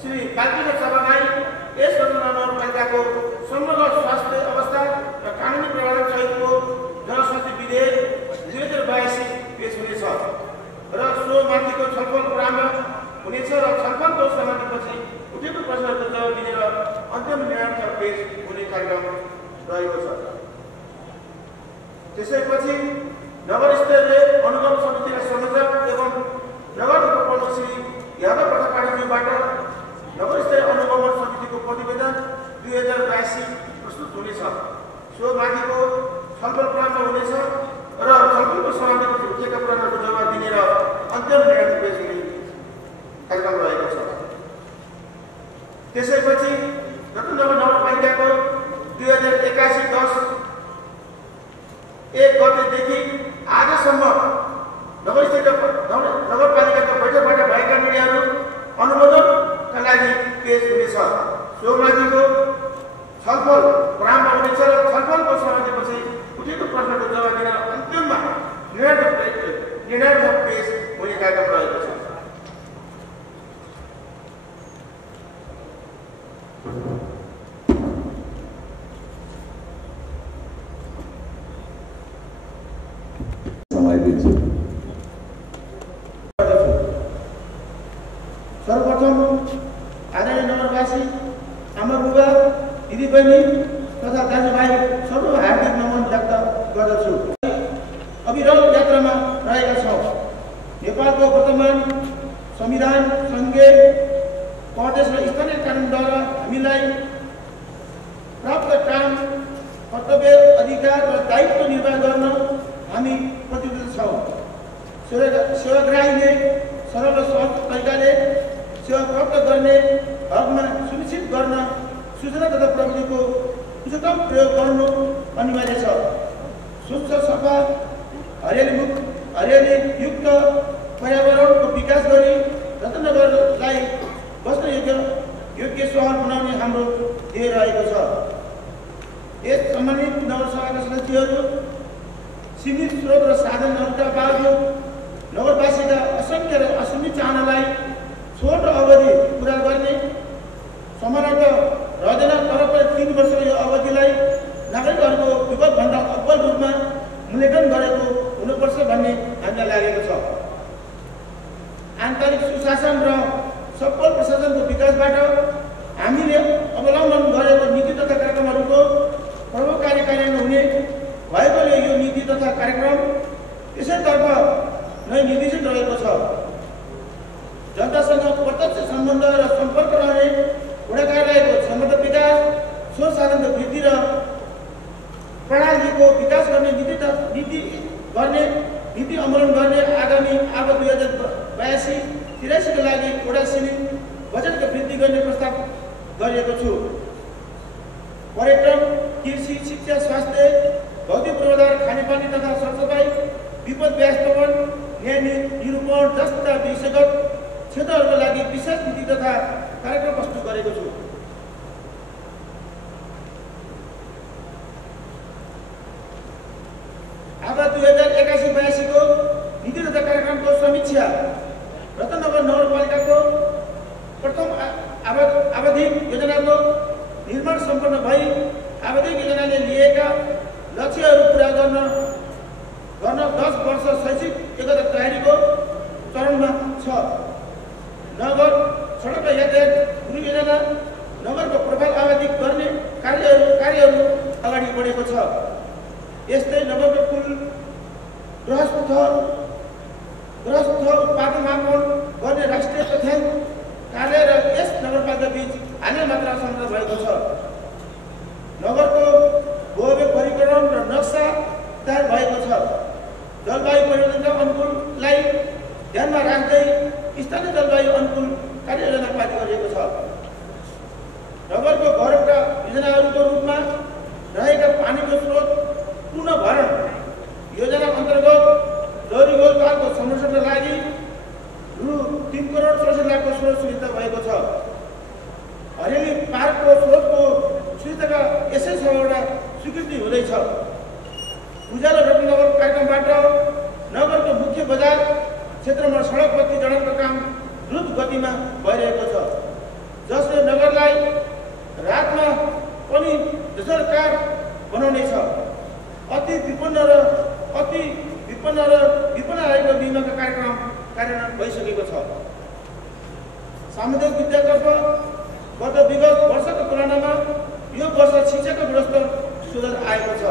श्री बालकृष्ण सभालाई यस नगरपालिकाको समग्र स्वास्थ्य अवस्था र कानुनी प्रावधान सहितको जनस्वास्थ्य विधेयक 2082 पेश हुनेछ र सोमाथिको छलफल प्रारम्भ हुनेछ र छलफलको समाप्तिपछि उठेको प्रश्नहरूको जवाब दिने र अन्तिम निर्णय पेश हुने कार्यक्रम रहेको छ। त्यसैपछि नगर स्तरीय अनुगमन समितिका संयोजक एवं नगर उपप्रमुख श्री यादव प्रताप पाण्डेज्यूबाट नगर स्तरीय अनुगमन समितिको प्रतिवेदन 2082 प्रस्तुत हुनेछ। सोमाथिको छलफल प्रारम्भ हुनेछ र छलफलको समाप्तिपछि उठेका प्रश्नहरूको जवाब दिने र अन्तिम निर्णय पेश हुने कार्यक्रम रहेको छ। त्यसैपछि रत्नगर नगरपालिकाको 2081-10 गतेदेखि आजसम्म नगरपालिकाको बैठकबाट भएका निर्णयहरू अनुमोदनका लागि पेश हुनेछ। सोमाथिको छलफल प्रारम्भ हुनेछ र छलफलको समाप्तिपछि उठेको प्रश्नको जवाब दिन अन्तिममा निर्णय पेश हुने कार्यक्रम रहेको छ। सर्वप्रथम आदरणीय नगरवासी आमा बुबा दिदीबहिनी तथा दाजुभाइ सबैलाई हार्दिक नमन व्यक्त गर्दछु। अविरल यात्रामा रहेका छौँ। नेपालको वर्तमान संविधान सङ्घीय प्रदेश र स्थानीय कानुनद्वारा हामीलाई प्राप्त काम कर्तव्य अधिकार र दायित्व निर्वाह गर्न हामी प्रतिबद्ध छौँ। सेवाग्राहीले सरल र सहज तरिकाले सेवा प्राप्त गर्ने हकमा सुनिश्चित गर्न सूचना तथा प्रविधिको उच्चतम प्रयोग गर्नु अनिवार्य छ। स्वच्छ सफा हरियालीयुक्त पर्यावरणको विकास गरी रत्नगरलाई बस्न योग्य सहर बनाउने हाम्रो ध्येय रहेको छ। यस सम्मानित नगरसभाका सदस्यहरू सीमित स्रोत र साधनहरूका बावजुद नगरवासीका असङ्ख्य र असीमित चाहनालाई छोटो अवधि पुरा गर्ने समानता रहँदैन, तर पनि 3 वर्षको यो अवधिलाई नागरिकहरूको विपदभन्दा अब्बल रूपमा मूल्याङ्कन गरेको हुनुपर्छ भन्ने हामीलाई लागेको छ। आन्तरिक सुशासन र सफल प्रशासनको विकासबाट हामीले अवलम्बन गरेको नीति तथा कार्यक्रमहरूको प्रभावकारी कार्यान्वयन हुने भएकोले यो नीति तथा कार्यक्रम त्यसैतर्फ नै निर्देशित रहेको छ। जनतासँग प्रत्यक्ष सम्बन्ध र सम्पर्क रहने वडा कार्यालयको क्षमता विकास, स्रोत साधनको वृद्धि र प्रणालीको विकास गर्ने नीति अमलन गर्ने आगामी आब 2082-83 का लागि वडा सिलिङ बजेटको वृद्धि गर्ने प्रस्ताव गरिएको छु। पर्यटन, कृषि, शिक्षा, स्वास्थ्य, भौतिक पूर्वाधार, खानेपानी तथा सरसफाइ, विपद व्यवस्थापन, न्याय निरूपण जस्ता विषयगत क्षेत्रहरूका लागि विशेष नीति तथा कार्यक्रम प्रस्तुत गरेको छु। अब 2081-82 को नीति तथा कार्यक्रमको समीक्षा रत्नगर नगरपालिकाको प्रथम आवधिक योजनाको निर्माण सम्पन्न भई आवधिक योजनाले लिएका लक्ष्यहरू पूरा गर्न 10 वर्ष शैक्षिक एकता तयारीको चरणमा छ। नगर सडक यातायात गृह योजना नगरको प्रभाव आवधिक गर्ने कार्यहरू अगाडि बढेको छ। यस्तै नगरको कुल गृहस्थ उत्पादन मापन गर्ने राष्ट्रिय तथ्याङ्क कार्य र यस नगरपालिका बीच हालै मात्र सम्झौता भएको छ। नगरको भूभाग वर्गीकरण र नक्सा तयार भएको छ। जलवायु परिवर्तनका अनुकूललाई ध्यानमा राख्दै स्थानीय जलवायु अनुकूल कार्ययोजना पारित गरिएको छ। नगरको घरका योजनाहरूको रूपमा रहेका पानीको स्रोत पुनर्भरण योजना अन्तर्गत डोरीगोल पालको संरक्षणका लागि रु 3 करोड 64 लाखको स्रोत सुविधा भएको छ। हरियाली पार्कको स्रोतको सुविधाका यसै सबैवटा स्वीकृति हुँदैछ। उज्यालो रत्नगर कार्यक्रमबाट नगरको मुख्य बजार क्षेत्रमा सडक बत्ती जडाउनको काम द्रुत गतिमा भइरहेको छ, जसले नगरलाई रातमा पनि सरकार बनाउनेछ। अति विपन्न आएको बिमाका कार्यक्रम कार्यान्वयन भइसकेको छ। सामुदायिक विद्यातर्फ गत विगत वर्षको तुलनामा यो वर्ष शिक्षाको गुणस्तर सुधार आएको छ,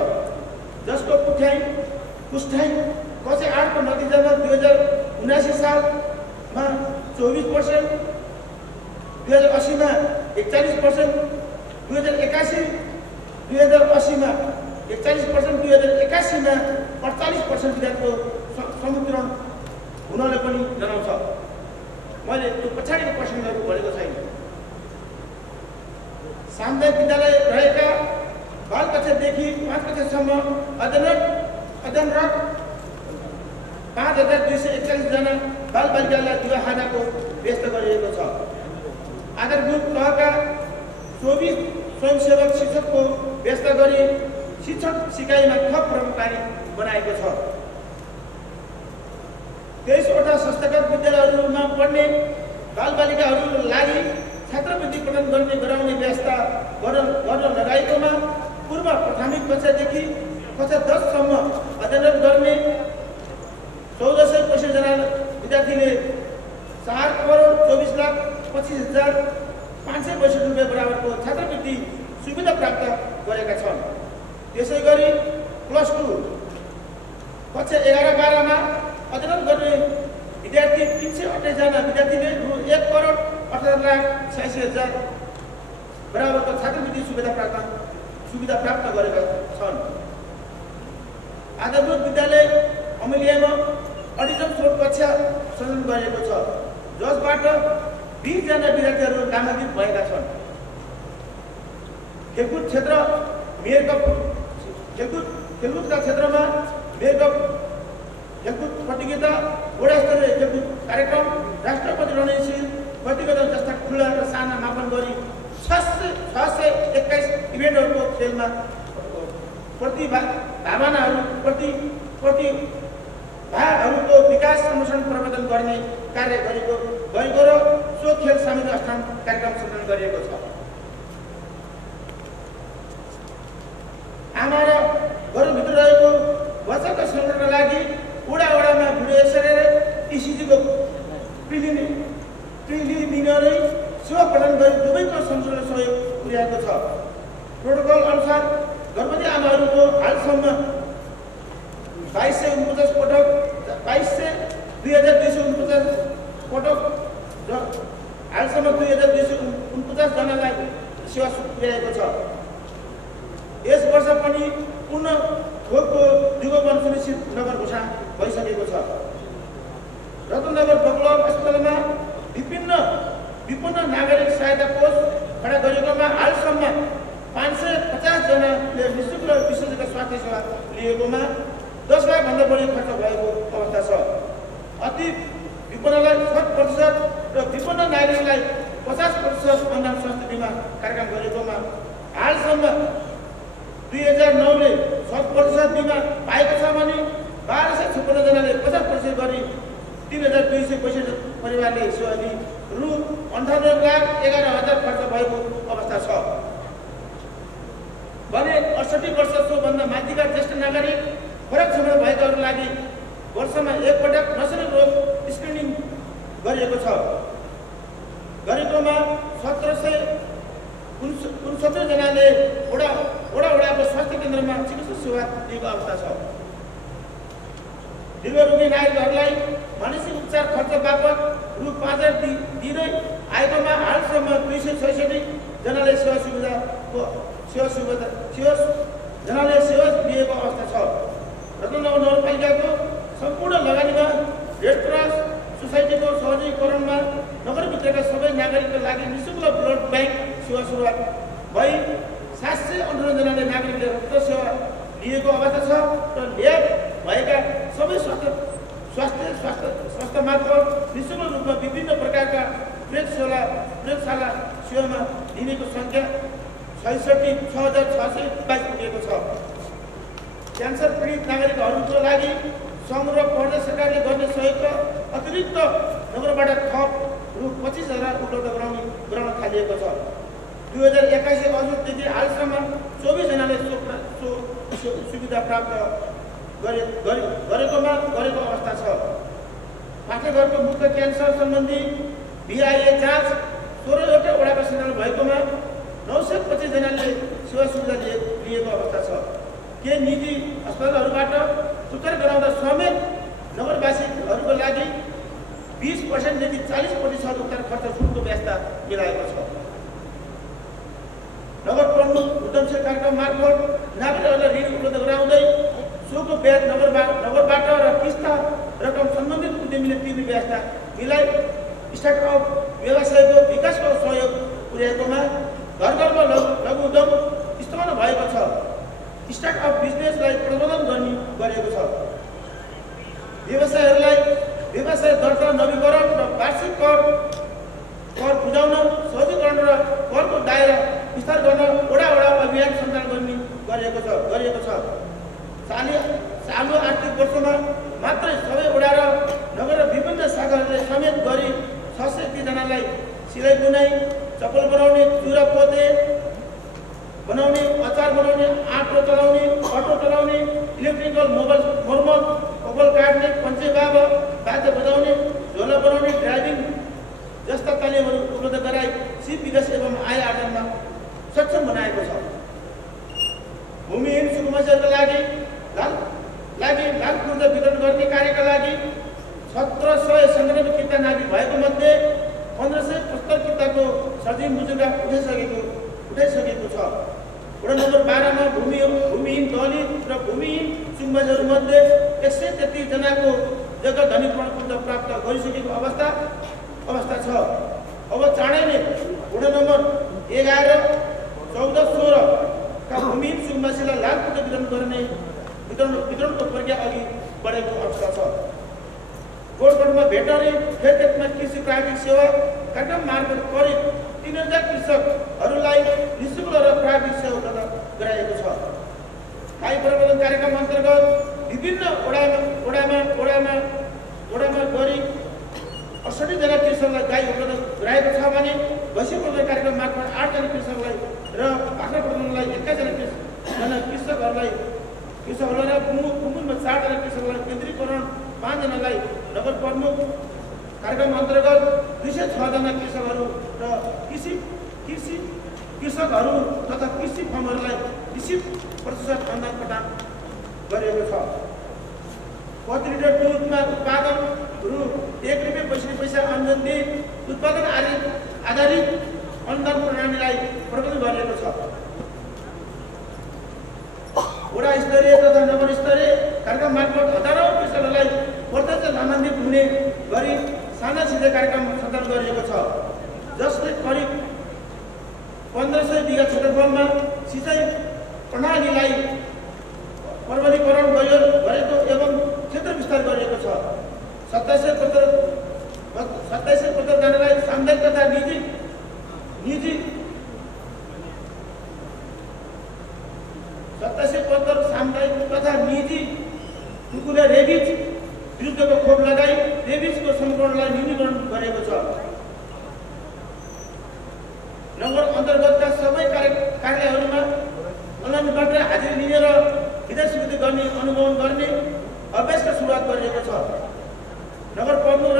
जसको पुष्टाइ कक्षा 8 को नतिजामा 2079 सालमा 24%, 2080 मा 41%, 2080 मा 41%, 2081 मा 48% विद्यार्थीको समुद्रण हुनले पनि जनाउँछ। मैले त्यो पछाडिको पर्सेन्टहरू भनेको छैन। सामुदायिक विद्यालय रहेका बाल कक्षादेखि 5 कक्षासम्म अध्ययनरत 5241 जना बालबालिकालाई विवाह खानाको व्यवस्था गरिएको छ। आधारभूत तहका 24 स्वयंसेवक शिक्षकको व्यवस्था गरी शिक्षक सिकाइमा थप प्रभावकारी बनाएको छ। 23 वटा संस्थागत विद्यालयहरूमा पढ्ने बालबालिकाहरूको लागि छात्रवृत्ति प्रदान गराउने व्यवस्था गर्न लगाएकोमा पूर्व प्राथमिक कक्षादेखि कक्षा 10 सम्म अध्ययन गर्ने 1425 जना विद्यार्थीले 4,24,25,562 रुपियाँ बराबरको छात्रवृत्ति सुविधा प्राप्त गरेका छन्। त्यसै गरी प्लस 2 कक्षा 11-12 मा अध्ययन गर्ने विद्यार्थी 328 जना विद्यार्थीले रु 1,18,86,000 बराबरको छात्रवृत्ति सुविधा प्राप्त गरेका छन्। आधारभूत विद्यालय अमलियामा अडिजम स्रोत कक्षा सञ्चालन गरिएको छ, जसबाट 20 जना विद्यार्थीहरू नामाङ्कित भएका छन्। खेलकुद क्षेत्रमा मेयरकप खेलकुद प्रतियोगिता, वडा स्तरीय खेलकुद कार्यक्रम, राष्ट्रपति रणनीति प्रतियोगिता जस्ता खुला र साना मापन गरी 621 इभेन्टहरूको खेलमा प्रतिभाहरूको विकास संरक्षण प्रबन्धन गर्ने कार्य गरेको र सो खेल सामूहिक स्थान कार्यक्रम सञ्चालन गरिएको छ। आमा र घरभित्र रहेको बच्चाको संरक्षणका लागि वडामा भिडियो एक्सरे इसिजीको प्रिलिमिनरी सेवा प्रदान गरी दुवैको संरक्षण सहयोग पुर्याएको छ। प्रोटोकल अनुसार गर्भवती आमाहरूको हालसम्म 2249 पटक 2249 पटक र हालसम्म 2249 जनालाई सेवा पुर्याएको छ। यस वर्ष पनि पूर्ण खोपको जुगोपन सुनिश्चित नगर घोषणा भइसकेको छ। रत्ननगर बक्लर अस्पतालमा विपन्न नागरिक सहायता कोष खडा गरिएकोमा हालसम्म 550 जनाले निःशुल्क विशेषज्ञ स्वास्थ्य सेवा लिएकोमा 10 लाखभन्दा बढी खर्च भएको अवस्था छ। अति विपन्नलाई 60% र विपन्न नागरिकलाई 50% भन्दा स्वास्थ्य बिमा कार्यक्रम गरेकोमा हालसम्म 2009ले 60% बिमा पाएको छ भने 1256 जनाले 50% गरी 3265 परिवारले सेवा लिई रु 98,11,000 खर्च भएको अवस्था छ भने 68 वर्षसोभन्दा माथिका ज्येष्ठ नागरिक फरक समय भएकाहरूको लागि वर्षमा एकपटक नसरी रोग स्क्रिनिङ गरिएको छ। गरेकोमा 1769 जनाले वडाको स्वास्थ्य केन्द्रमा चिकित्सा सेवा दिएको अवस्था छ। दीर्घरोगी नागरिकहरूलाई मानसिक उपचार खर्च बापत रु 5,000 दिँदै आएकोमा हालसम्म 266 जनाले सेवा लिएको अवस्था छ। रत्ननगर नगरपालिकाको सम्पूर्ण लगानीमा रेड क्रस सोसाइटीको सहजीकरणमा नगरभित्रका सबै नागरिकका लागि निःशुल्क ब्लड ब्याङ्क सेवा सुरुवात भई 758 जनाले नागरिकले रक्त सेवा लिएको अवस्था छ र ल्याब भएका सबै स्वास्थ्य मार्फत निःशुल्क रूपमा विभिन्न प्रकारका प्रयोगशाला सेवामा लिनेको सङ्ख्या 66,622 पुगेको छ। क्यान्सर पीडित नागरिकहरूको लागि सङ्घ र प्रदेश सरकारले गर्ने सहयोगका अतिरिक्त नगरबाट थप रु 25,000 उपलब्ध गराउन थालिएको छ। 2081 असोजदेखि हालसम्म 24 जनाले सुविधा प्राप्त गरेको अवस्था छ। पाठेघरको मुख्य क्यान्सर सम्बन्धी BIA जाँच 16वटा वडाका सञ्चालन भएकोमा 925 जनाले सेवा सुविधा लिएको अवस्था छ। केही निजी अस्पतालहरूबाट उपचार गराउँदा समेत नगरवासीहरूको लागि 20% देखि 40% उपचार खर्च छुटको व्यवस्था मिलाएको छ। नगर प्रमुख उद्यमशील कार्यक्रम मार्फत नागरिकहरूलाई ऋण उपलब्ध गराउँदै सोको ब्याज नगरबाट र किस्ता रकम सम्बन्धित उद्यमीले तिर्ने व्यवस्था मिलाई स्टार्टअप व्यवसायको विकासको सहयोग पुर्याएकोमा घर घरमा लघु उद्यम स्थापना भएको छ। स्टार्टअप बिजनेसलाई प्रबन्धन गरेको छ। व्यवसायहरूलाई व्यवसाय दर्ता नवीकरण र वार्षिक कर बुझाउन सहजीकरण र करको दायरा विस्तार गर्न वडा अभियान सञ्चालन गरिएको छ। चालु आर्थिक वर्षमा मात्रै सबै वडा र नगर र विभिन्न शाखाहरूले समेत गरी 630 जनालाई सिलाइ बुनाइ, चप्पल बनाउने, चुरा पोते बनाउने, अचार बनाउने, आँटो चलाउने, अटो चलाउने, इलेक्ट्रिकल मोबाइल मर्मत, कपाल काट्ने, पञ्चे बाजा बजाउने, झोला बनाउने, ड्राइभिङ जस्ता तालिमहरू उपलब्ध गराई सिप विकास एवं आय आर्जनमा सक्षम बनाएको छ। भूमिहीन सुकुम्बासीहरूका लागि लाल पूर्जा वितरण गर्ने कार्यका लागि 1700 संगठन किता नागरिक भएको मध्ये 1575 किताको सर्जिम बुजुर्ग उठाइसकेको छ। वडा नम्बर 12 मा भूमिहीन दलित र भूमिहीन सुकुम्बासीहरू मध्ये 133 जनाको जग्गा धनी प्रमाणपत्र प्राप्त गरिसकेको अवस्था छ। अब चाँडै नै वडा नम्बर 11, 14, 16 का भूमिहीन सुकुम्बासीलाई लाल पूर्जा वितरणको प्रक्रिया अघि बढेको अवस्था छ। गोठमा भेटनरी खेतमा कृषि प्राविधिक सेवा कार्यक्रम मार्फत करिब 3000 कृषकहरूलाई निःशुल्क र प्राविधिक सेवा प्रदान गराएको छ। गाई प्रबन्धन कार्यक्रम अन्तर्गत विभिन्न वडामा गरी 68 जना कृषकलाई गाई उपलब्ध गराएको छ भने भैँसी प्रबन्धन कार्यक्रम मार्फत 8 जना कृषकलाई र बाख्रा प्रबन्धनलाई 21 जना कृषकहरूलाई र कुमुनमा 4 जना कृषकलाई केन्द्रीकरण 5 जनालाई नगर प्रमुख कार्यक्रम अन्तर्गत 206 जना कृषकहरू र कृषकहरू तथा कृषि फर्महरूलाई 20% अनुदान प्रदान गरिएको छ। प्रति लिटर दुधमा उत्पादन रु 1 रुपियाँ 65 पैसा आमदनी उत्पादन आधारित अनुदान प्रणालीलाई प्रबन्धन गरिएको छ। वडा स्तरीय तथा नगर स्तरीय कार्यक्रम मार्फत हजारौं कृषकहरूलाई प्रत्यक्ष लाभान्वित हुने गरी साना सिँचाइ कार्यक्रम सञ्चालन गरिएको छ, जसले करिब 1500 बिघा क्षेत्रफलमा सिँचाइ प्रणालीलाई प्रबन्धीकरण गरेको एवं क्षेत्र विस्तार गरिएको छ। 2775 जनालाई सामुदायिक तथा निजी 2775 सामुदायिक तथा निजी कुकुरले रेबिज विरुद्धको खोप लगाई रेबिजको संक्रमणलाई न्यूनीकरण गरेको छ। नगर अन्तर्गतका सबै कार्यालयहरूमा अनलाइनबाट हाजिरी लिने र विदेश स्वीकृति गर्ने अनुगमन गर्ने अभ्यासको सुरुवात गरिएको छ। नगर प्रमुख र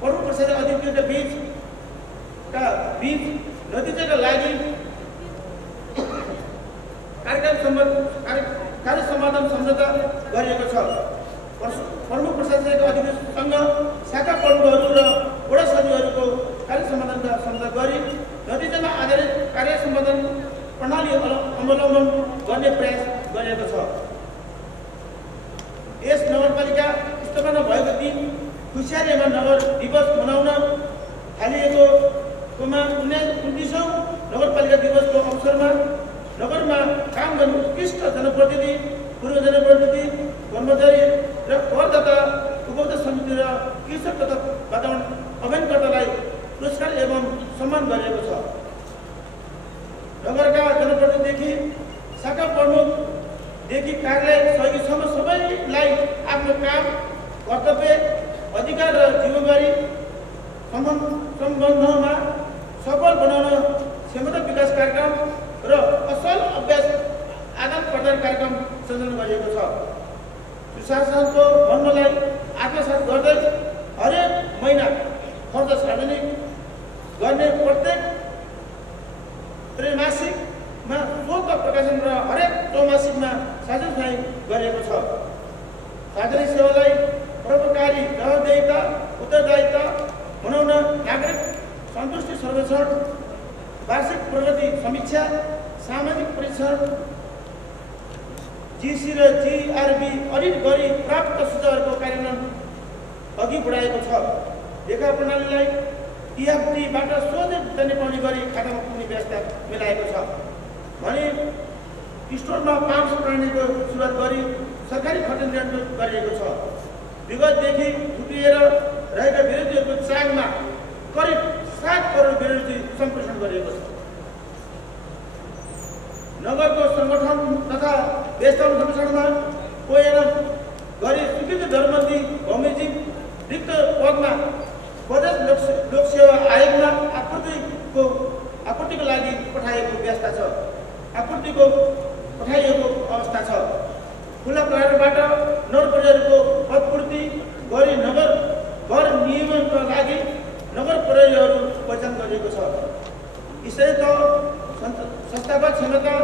प्रमुख प्रशासनिक अधिकृतका बीच नतिजाका लागि कार्य समाधान सम्झौता गरिएको छ। प्रमुख प्रशासनिक अधिकृतसँग शाखा प्रमुखहरू र वडा सचिवहरूको कार्य समाधान सम्झौता गरी नतिजामा आधारित कार्य समाधान प्रणाली अवलम्बन गर्ने प्रयास गरिएको छ। यस नगरपालिका स्थापना भएको दिन खुसियालीमा नगर दिवस मनाउन थालिएकोमा 29औं नगरपालिका दिवसको अवसरमा नगरमा काम गर्ने उत्कृष्ट जनप्रतिनिधि, पूर्व जनप्रतिनिधि, कर्मचारी र करदाता, उपभोक्ता समिति र कृषक तथा वातावरण अभियानकर्तालाई पुरस्कार एवं सम्मान गरिएको छ। नगरका जनप्रतिनिधिदेखि शाखा प्रमुखदेखि कार्यालय सहयोगीसम्म सबैलाई आफ्नो काम, कर्तव्य, अधिकार र जिम्मेवारी सम्बन्धमा सफल बनाउन क्षमता सुशासनको मर्मलाई आत्मसात गर्दै हरेक महिना खर्च सार्वजनिक गर्ने प्रत्येक त्रैमासिकमा स्वत प्रकाशन र हरेक चौमासिकमा साझेदारी गरिएको छ। सार्वजनिक सेवालाई प्रभावकारी जवाबदेहिता उत्तरदायिता बनाउन नागरिक सन्तुष्टि सर्वेक्षण, वार्षिक प्रगति समीक्षा, सामाजिक परीक्षण, जीसी र जीआरबी अडिट गरी प्राप्त सुझावहरूको कार्यान्वयन अघि बढाएको छ। लेखा प्रणालीलाई EFT-बाट सोझै भुक्तानी पाउने गरी खातामा पुग्ने व्यवस्था मिलाएको छ भने स्टोरमा 500 प्रणालीको सुरुवात गरी सरकारी खर्च नियन्त्रण गरिएको छ। विगतदेखि थुप्रिएर रहेका विरोधीहरूको चाङमा करिब 7 करोड विरोधी सम्प्रेषण गरिएको छ। नगरको सङ्गठन तथा व्यवस्थापन संरक्षणमा कोयना गरी स्वीकृत दरबन्दी बमोजिम रिक्त पदमा प्रदेश लोकसेवा आयोगमा आपूर्तिको लागि पठाइएको व्यवस्था छ। आपूर्तिको पठाइएको अवस्था छ। खुला प्रकारबाट नगर प्रहरीको पदपूर्ति गरी नगर घर नियमनका लागि नगर प्रहरीहरू पहिचान गरिएको छ। यसै त संस्थागत क्षमता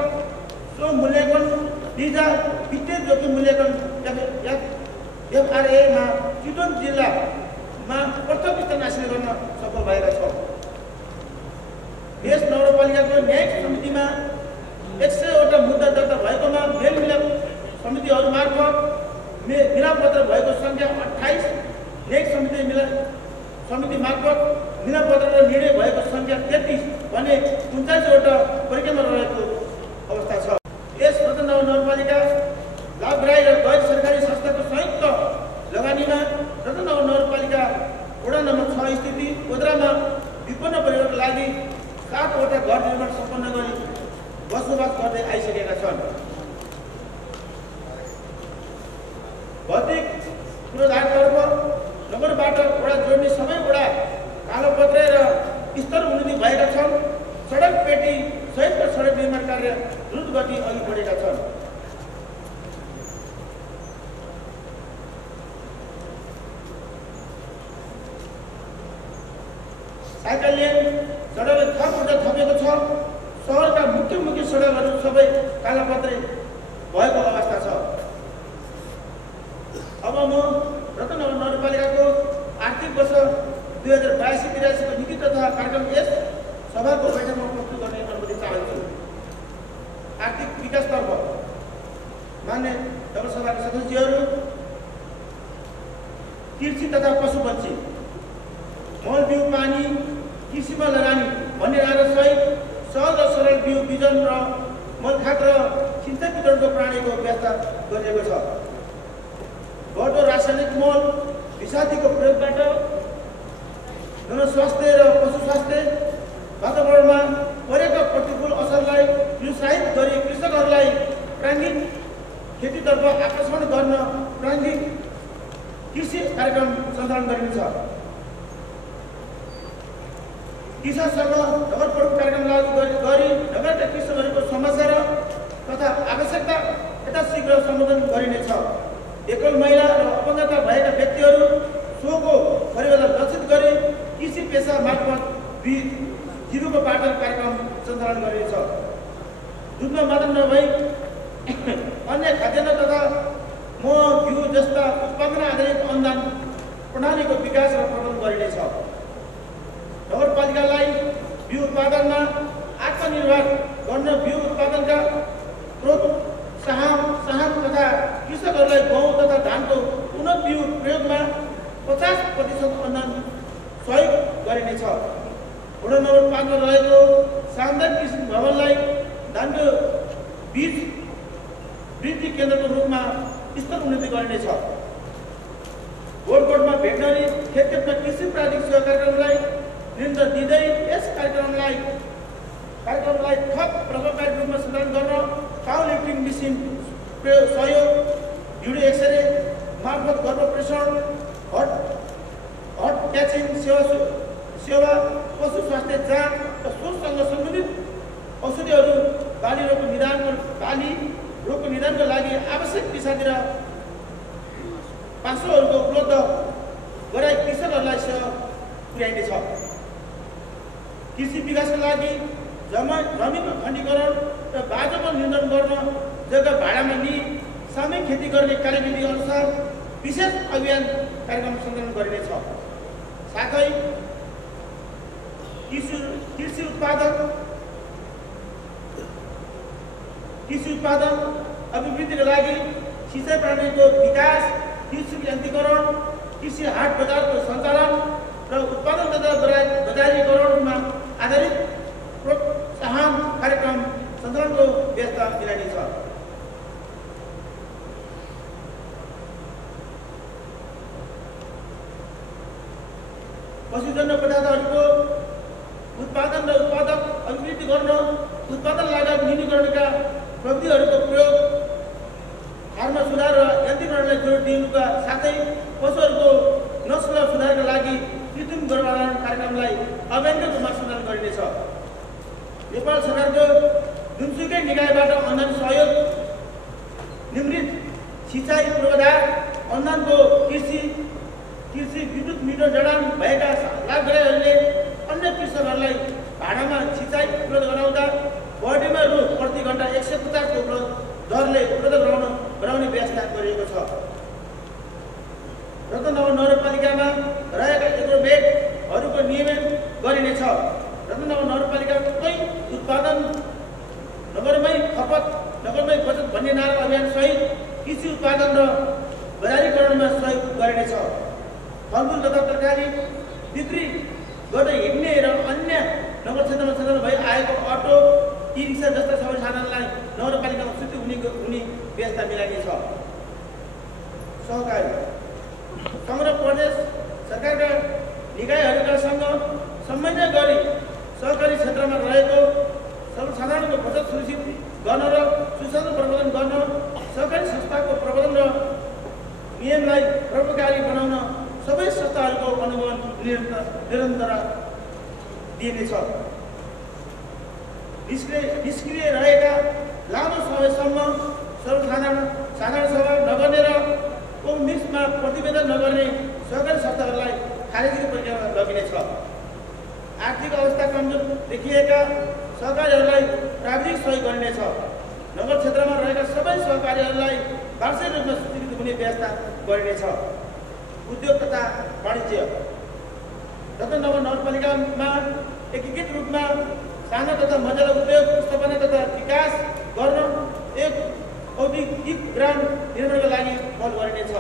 स्वमूल्याङ्कन वीजा वित्तीय जोखिम मूल्याङ्कन FRA-मा चितवन जिल्लामा प्रथम स्थान हासिल गर्न सफल भएका छौँ। यस नगरपालिकाको न्यायिक समितिमा 100वटा मुद्दा दर्ता भएकोमा मेलमिलाप समितिहरू मार्फत मिलापत्र भएको सङ्ख्या 28, न्यायिक समिति मार्फत मिलापत्र र निर्णय भएको सङ्ख्या 33 भने 49वटा प्रक्रियामा रहेको अवस्था छ। यस रतनगर नगरपालिका लाभग्राही र गैर सरकारी संस्थाको संयुक्त लगानीमा रतनगर नगरपालिका वडा नम्बर 6 स्थिति ओद्रामा विपन्न परिवारको लागि 7वटा घर निर्माण सम्पन्न गरी बसोबास गर्दै आइसकेका छन्। भौतिक पूर्वाधारतर्फ नगरबाट वडा जोड्ने सबै वडा कालोपत्रे र स्तर उन्नति भएका छन्। सडक पेटी सहितका सडक निर्माण कार्य द्रुत गति अघि बढेका छन्। साइकल लेन सडकले थप ऊर्जा थपेको छ। सहरका मुख्य सडकहरू सबै कालोपत्रे भएको अवस्था छ। अब म रतनगर नगरपालिकाको आर्थिक वर्ष 2082-83 को नीति तथा कार्यक्रम यस सभाको बैठकमा प्रस्तुत गर्ने अनुमति चाहन्छु। आर्थिक विकासतर्फ मान्य नगरसभाका सदस्यहरू, कृषि तथा पशुपक्षी, मल बिउ पानी, कृषिमा लगानी भन्ने आधारसहित सहज र सरल बिउ बिजन र मलखाद र सिँचाइ वितरणको प्रणालीको व्यवस्था गरिएको छ। बढ्दो रासायनिक मल विषादीको प्रयोगबाट जनस्वास्थ्य र पशु स्वास्थ्य वातावरणमा परेका प्रतिकूल असरलाई निरुत्साहित गरी कृषकहरूलाई प्राङ्गिक खेतीतर्फ आकर्षण गर्न प्राङ्गिक कृषि कार्यक्रम सञ्चालन गरिनेछ। किसानसँग नगर प्रमुख कार्यक्रम लागू गरी नगरका कृषकहरूको समस्या तथा आवश्यकता यथाशीघ्र सम्बोधन गरिनेछ। एकल महिला र अपङ्गता भएका व्यक्तिहरू सोको परिवारलाई लक्षित गरी कृषि पेसा मार्फत जीविकोपार्जन कार्यक्रम सञ्चालन गरिनेछ। दुधमा मात्र नभई अन्य खाद्यान्न तथा मह घिउ जस्ता उत्पादन आधारित अनुदान प्रणालीको विकास र प्रबन्धन गरिनेछ। नगरपालिकालाई बिउ उत्पादनमा आत्मनिर्भर गर्न बिउ उत्पादनका प्रोत्साहन तथा कृषकहरूलाई गहुँ तथा धानको पुनः बिउ प्रयोगमा 50% अनुदान सहयोग गरिनेछ। वडा नम्बर 5 मा रहेको सामुदायिक कृषि भवनलाई धानको बीज वृद्धि केन्द्रको रूपमा स्तर उन्नति गरिनेछ। गोलकोटमा भेटनरी खेतमा कृषि प्राविधिक सेवा कार्यक्रमलाई निरन्तर दिँदै यस कार्यक्रमलाई थप प्रभावकारी रूपमा सञ्चालन गर्न काउ लिफ्टिङ मेसिन सहयोग, भिडियो एक्सरे मार्फत गर्भप्रेषण, हट क्याचिङ सेवा, पशु स्वास्थ्य जाँच र सोचसँग सम्बन्धित औषधिहरू बाली रोगको निदानको लागि आवश्यक दिशातिर पासोहरूको उपलब्ध गराई कृषकहरूलाई सेवा पुर्याइनेछ। कृषि विकासका लागि जमिनको खण्डीकरण र बाटोमा नियन्त्रण गर्न जग्गा भाडामा लिई सामूहिक खेती गर्ने कार्यविधि अनुसार विशेष अभियान कार्यक्रम सञ्चालन गरिनेछ। साथै कृषि उत्पादन अभिवृद्धिका लागि सिँचाइ प्रणालीको विकास, कृषि यन्त्रीकरण, कृषि हाट बजारको सञ्चालन र उत्पादन तथा बजारीकरणमा आधारित प्रोत्साहन कार्यक्रम सञ्चालनको व्यवस्था मिलाइनेछ। पशुजन्य पदार्थहरूको उत्पादन र उत्पादक अभिवृद्धि गर्न उत्पादन लागत न्यूनीकरणका प्रविधिहरूको प्रयोग, फार्म सुधार र यन्त्रीकरणलाई जोड दिनुका साथै पशुहरूको नस्ल सुधारका लागि कृत्रिम गर्भधारण कार्यक्रमलाई अभियानको रूपमा सञ्चालन गरिनेछ। नेपाल सरकारको जुनसुकै निकायबाट अनुदान सहयोग, निर्मित सिँचाइ पूर्वाधार अनुदानको कृषि विद्युत मिटर जडान भएका लाभग्राहीहरूले अन्य कृषकहरूलाई भाडामा सिँचाइ उपलब्ध गराउँदा बढीमा रु प्रति घण्टा 150 को दरले उपलब्ध गराउने व्यवस्था गरिएको छ। रत्ननगर नगरपालिकामा रहेका एग्रोभेटहरूको नियमन गरिनेछ। रत्ननगर नगरपालिकाकै उत्पादन नगरमै खपत नगरमै बचत भन्ने नारा अभियान सहित कृषि उत्पादन र बजारीकरणमा सहयोग गरिनेछ। फलफुल तथा तरकारी बिक्री गर्दै हिँड्ने र अन्य नगर क्षेत्रमा सञ्चालन भई आएको अटो, ई रिक्सा जस्ता सबै साधनलाई नगरपालिकामा स्वीकृति हुने व्यवस्था मिलाइनेछ। सहकारी समग्र प्रदेश सरकारका निकायहरूका सँग समन्वय गरी सहकारी क्षेत्रमा रहेको सर्वसाधारणको बचत सुनिश्चित गर्न र सुशासन प्रबन्धन गर्न, सहकारी संस्थाको प्रबन्धन र नियमलाई प्रभावकारी बनाउन सबै संस्थाहरूको अनुगमन निरन्तर दिइनेछ। निष्क्रिय रहेका लामो समयसम्म साधारण सभा नगर्ने र कोमिक्समा प्रतिवेदन नगर्ने सहकारी संस्थाहरूलाई खारेजीको प्रक्रियामा लगिनेछ। आर्थिक अवस्था कमजोर देखिएका सहकारीहरूलाई प्राविधिक सहयोग गरिनेछ। नगर क्षेत्रमा रहेका सबै सहकारीहरूलाई वार्षिक रूपमा स्वीकृत हुने व्यवस्था गरिनेछ। उद्योग तथा वाणिज्य रत्ननगर नगरपालिकामा एकीकृत रूपमा साना तथा मझौला उद्योग स्थापना तथा विकास गर्न एक औद्योगिक ग्राम निर्माणका लागि पहल गरिनेछ।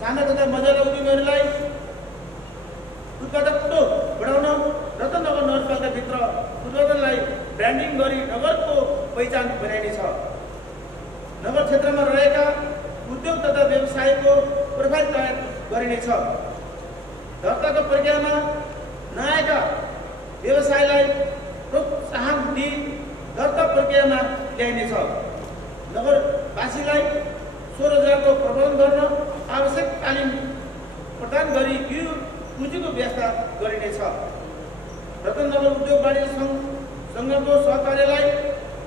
साना तथा मझौला उद्योगहरूलाई उत्पादकत्व बढाउन रत्ननगर नगरपालिकाभित्र उत्पादनलाई ब्रान्डिङ गरी नगरको पहिचान बनाइनेछ। नगर क्षेत्रमा रहेका उद्योग तथा व्यवसायको प्रोफाइल तयार गरिनेछ। दर्ताको प्रक्रियामा नआएका व्यवसायलाई प्रोत्साहन दिई दर्ता प्रक्रियामा ल्याइनेछ। नगरवासीलाई स्वरोजगारको प्रबन्धन गर्न आवश्यक तालिम प्रदान गरी गृह पुँजीको व्यवस्था गरिनेछ। रत्ननगर उद्योग वाणिज्य सङ्घको सहकार्यलाई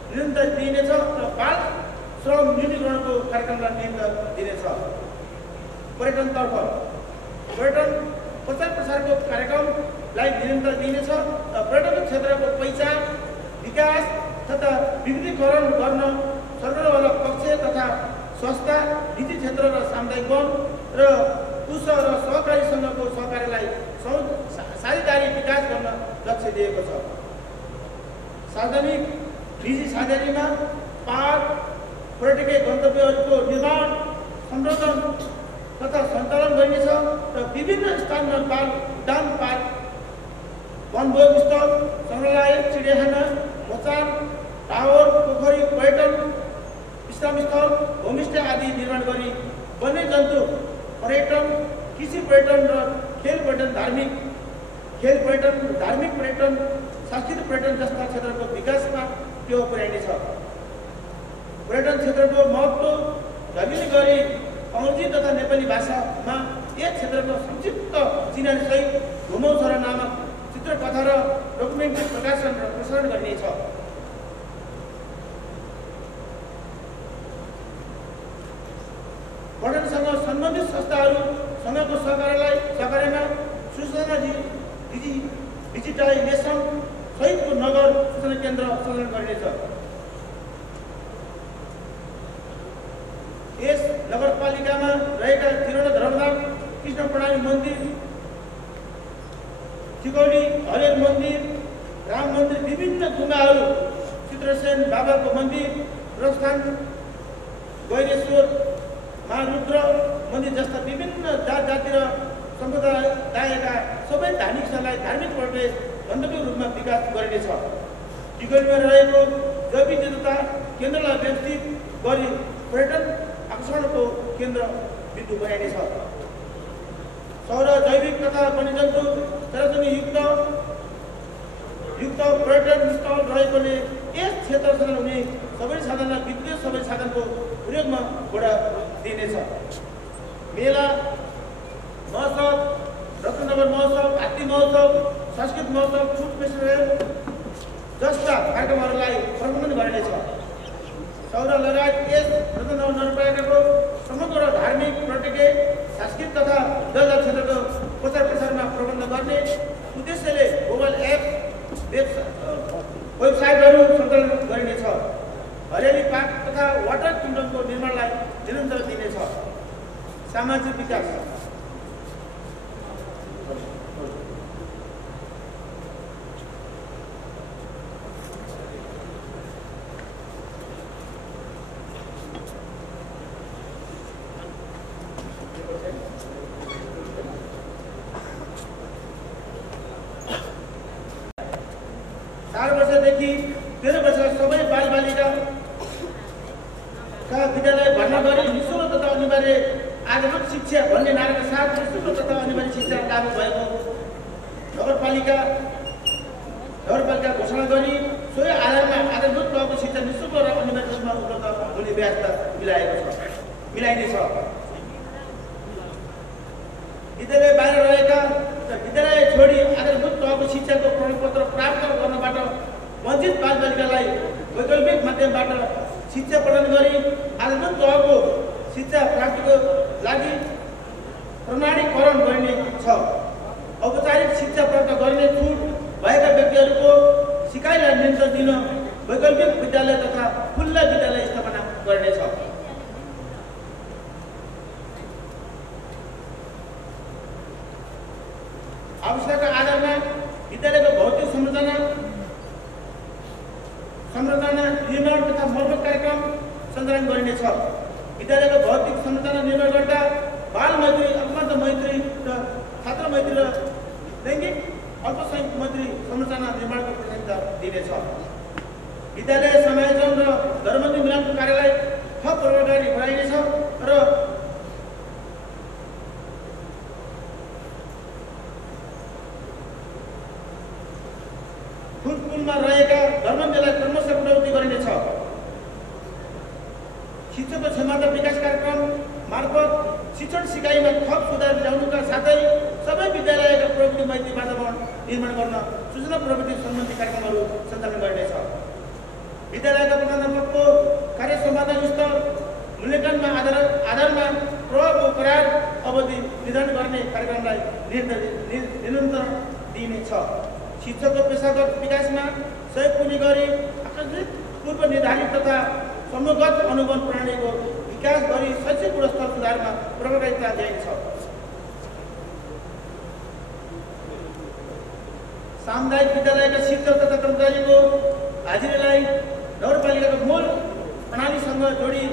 निरन्तर दिइनेछ र बाल श्रम न्यूनीकरणको कार्यक्रमलाई निरन्तर दिनेछ। पर्यटनतर्फ पर्यटन प्रचार प्रसारको कार्यक्रमलाई निरन्तर दिइनेछ र पर्यटन क्षेत्रको पहिचान, विकास तथा विविधीकरण गर्न सरकारवाला पक्ष तथा संस्था, नीति क्षेत्र र सामुदायिक वन र कृषक र सहकारी सङ्घको सहकार्यलाई साझेदारी विकास गर्न लक्ष्य दिएको छ। सार्वजनिक निजी साझेदारीमा पार्क, पर्यटकीय गन्तव्यहरूको निर्माण, संरक्षण तथा सञ्चालन गरिनेछ र विभिन्न स्थानमा उद्यान, पार्क, वनभोग स्थल, सङ्ग्रहालय, चिडियाखाना, मचान, टावर, पोखरी, पर्यटन विश्राम स्थल, होमस्टे आदि निर्माण गरी वन्यजन्तु पर्यटन, कृषि पर्यटन र खेल पर्यटन, धार्मिक पर्यटन, सांस्कृतिक पर्यटन जस्ता क्षेत्रको विकासमा टेवा पुर्याइनेछ। पर्यटन क्षेत्रको महत्त्व झल्किने गरी अङ्ग्रेजी तथा नेपाली भाषामा यस क्षेत्रको संक्षिप्त चिनारीसहित घुमौ छोरा नामक चित्रकथा र डकुमेन्ट्री प्रकाशन र प्रसारण गरिनेछ। पर्यटनसँग सम्बन्धित संस्थाहरूसँगको सहकार्यमा सूचना डिजिटाइजेसन सहितको नगर सूचना केन्द्र सञ्चालन गरिनेछ। यस नगरपालिकामा रहेका त्रिवेणी धर्मधाम, कृष्ण प्रणामी मन्दिर, टिकौली हरिहर मन्दिर, राम मन्दिर, विभिन्न गुम्बाहरू, चित्रसेन बाबाको मन्दिर, प्रस्थान, गैरेश्वर, महारुद्र मन्दिर जस्ता विभिन्न जाति र सम्प्रदायका सबै धार्मिक स्थललाई धार्मिक पर्यटक गन्तव्य रूपमा विकास गरिनेछ। टिकौलीमा रहेको जैव विविधता केन्द्रलाई व्यवस्थित गरी पर्यटन आकर्षणको केन्द्र बिन्दु बनाइनेछ। सौर जैविक तथा वन्यजन्तु चराचुरुङ्गी युक्त पर्यटन स्थल रहेकोले यस क्षेत्र सञ्चालन हुने सबै साधनलाई विद्युतीय सबै साधनको प्रयोगमा बढा दिनेछ। मेला, महोत्सव, रत्ननगर महोत्सव, हात्ती महोत्सव, सांस्कृतिक महोत्सव, फुड फेस्टिभल जस्ता कार्यक्रमहरूलाई प्रबन्धन गरिनेछ। सौर लगायत यस रत्ननगर नगरपालिकाको समग्र धार्मिक, पर्यटकीय, सांस्कृतिक तथा जलजल क्षेत्रको प्रचार प्रसारमा प्रबन्ध गर्ने उद्देश्यले मोबाइल एप, वेबसाइटहरू सञ्चालन गरिनेछ। हरियाली पार्क तथा वाटर किङडमको निर्माणलाई निरन्तर दिनेछ। सामाजिक विकास, विद्यालय भर्ना गरी निःशुल्क तथा अनिवार्य आगमन शिक्षा भन्ने नाराका साथ निःशुल्क तथा अनिवार्य शिक्षा लागू भएको नगरपालिका घोषणा गरी सोही आधारमा आधारभूत तहको शिक्षा निःशुल्क र अनिवार्य रूपमा उपलब्ध हुने व्यवस्था मिलाइनेछ। विद्यालय बाहिर रहेका विद्यालय छोडी आधारभूत तहको शिक्षाको प्रमाणपत्र प्राप्त गर्नबाट वञ्चित बालबालिकालाई वैकल्पिक माध्यमबाट शिक्षा प्रदान गरी आधारभूत तहको शिक्षा प्राप्तिको लागि प्रमाणीकरण गरिनेछ। औपचारिक शिक्षा प्राप्त गर्ने छुट भएका व्यक्तिहरूको सिकाइलाई नियन्त्रण दिन वैकल्पिक विद्यालय तथा खुल्ला विद्यालय स्थापना गरिनेछ। आवश्यकता आधारमा विद्यालयको भौतिक संरचना निर्माण तथा मर्मत कार्यक्रम सञ्चालन गरिनेछ। विद्यालयको भौतिक संरचना निर्माण गर्दा बाल मैत्री, अल्पमत मैत्री र छात्र मैत्री र लैङ्गिक अल्पसंख्यक मैत्री संरचना निर्माणको प्राथमिकता दिनेछ। विद्यालय समायोजन र दरबन्दी मिलानको कार्यलाई थप प्रभावकारी बनाइनेछ र ठुलपुलमा रहेका दरबन्दीलाई क्रमशः प्रवृत्ति गरिनेछ। शिक्षकको क्षमता विकास कार्यक्रम मार्फत शिक्षण सिकाइमा थप सुधार ल्याउनुका साथै सबै विद्यालयका प्रवृत्ति मैत्री वातावरण निर्माण गर्न सूचना प्रविधि सम्बन्धी कार्यक्रमहरू सञ्चालन गरिनेछ। विद्यालयका प्रबन्धकको कार्य सम्पादन स्तर मूल्याङ्कनमा आधारमा प्रभावको करार अवधि निर्धारण गर्ने कार्यक्रमलाई निरन्तर दिइनेछ। शिक्षकको पेसागत विकासमा सहयोग पुग्ने गरी आकस्मिक पूर्व निर्धारित तथा समूहगत अनुगमन प्रणालीको विकास गरी शैक्षिक गुणस्तर सुधारमा प्रभावकारिता ल्याइनेछ। सामुदायिक विद्यालयका शिक्षक तथा कर्मचारीको हाजिरीलाई नगरपालिकाको मूल प्रणालीसँग जोडी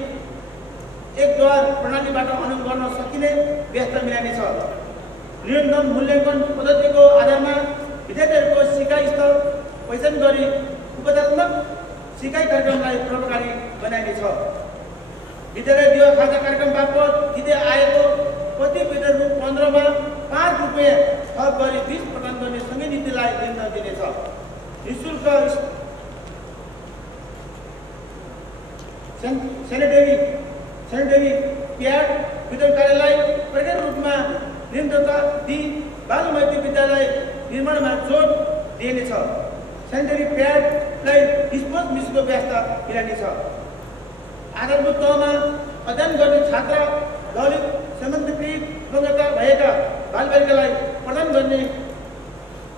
एकद्वार प्रणालीबाट अनुगमन गर्न सकिने व्यवस्था मिलाइनेछ। न्यूनतम मूल्याङ्कन पद्धतिको आधारमा विद्यार्थीहरूको सिकाइ स्तर पहिचान गरी उपचारात्मक सिकाइ कार्यक्रमलाई प्रभावकारी बनाइनेछ। विद्यालय दिवा खाजा कार्यक्रम बापत दिँदै आएको प्रति विद्यार्थी 15 मा 5 रुपियाँ थप गरी 20 प्रदान गर्ने सँगै नीतिलाई निर्णय दिनेछ। निःशुल्क सेनिटरी प्याड वितरण कार्यलाई प्रक्रिया रूपमा निरन्तरता दिई बाल मैत्री विद्यालय निर्माणमा जोड दिइनेछ। सेनिटरी प्याडलाई डिस्पोज मिसको व्यवस्था मिलाइनेछ। आधारभूत तहमा अध्ययन गर्ने छात्र, दलित, सीमान्तकृत अपंगता भएका बालबालिकालाई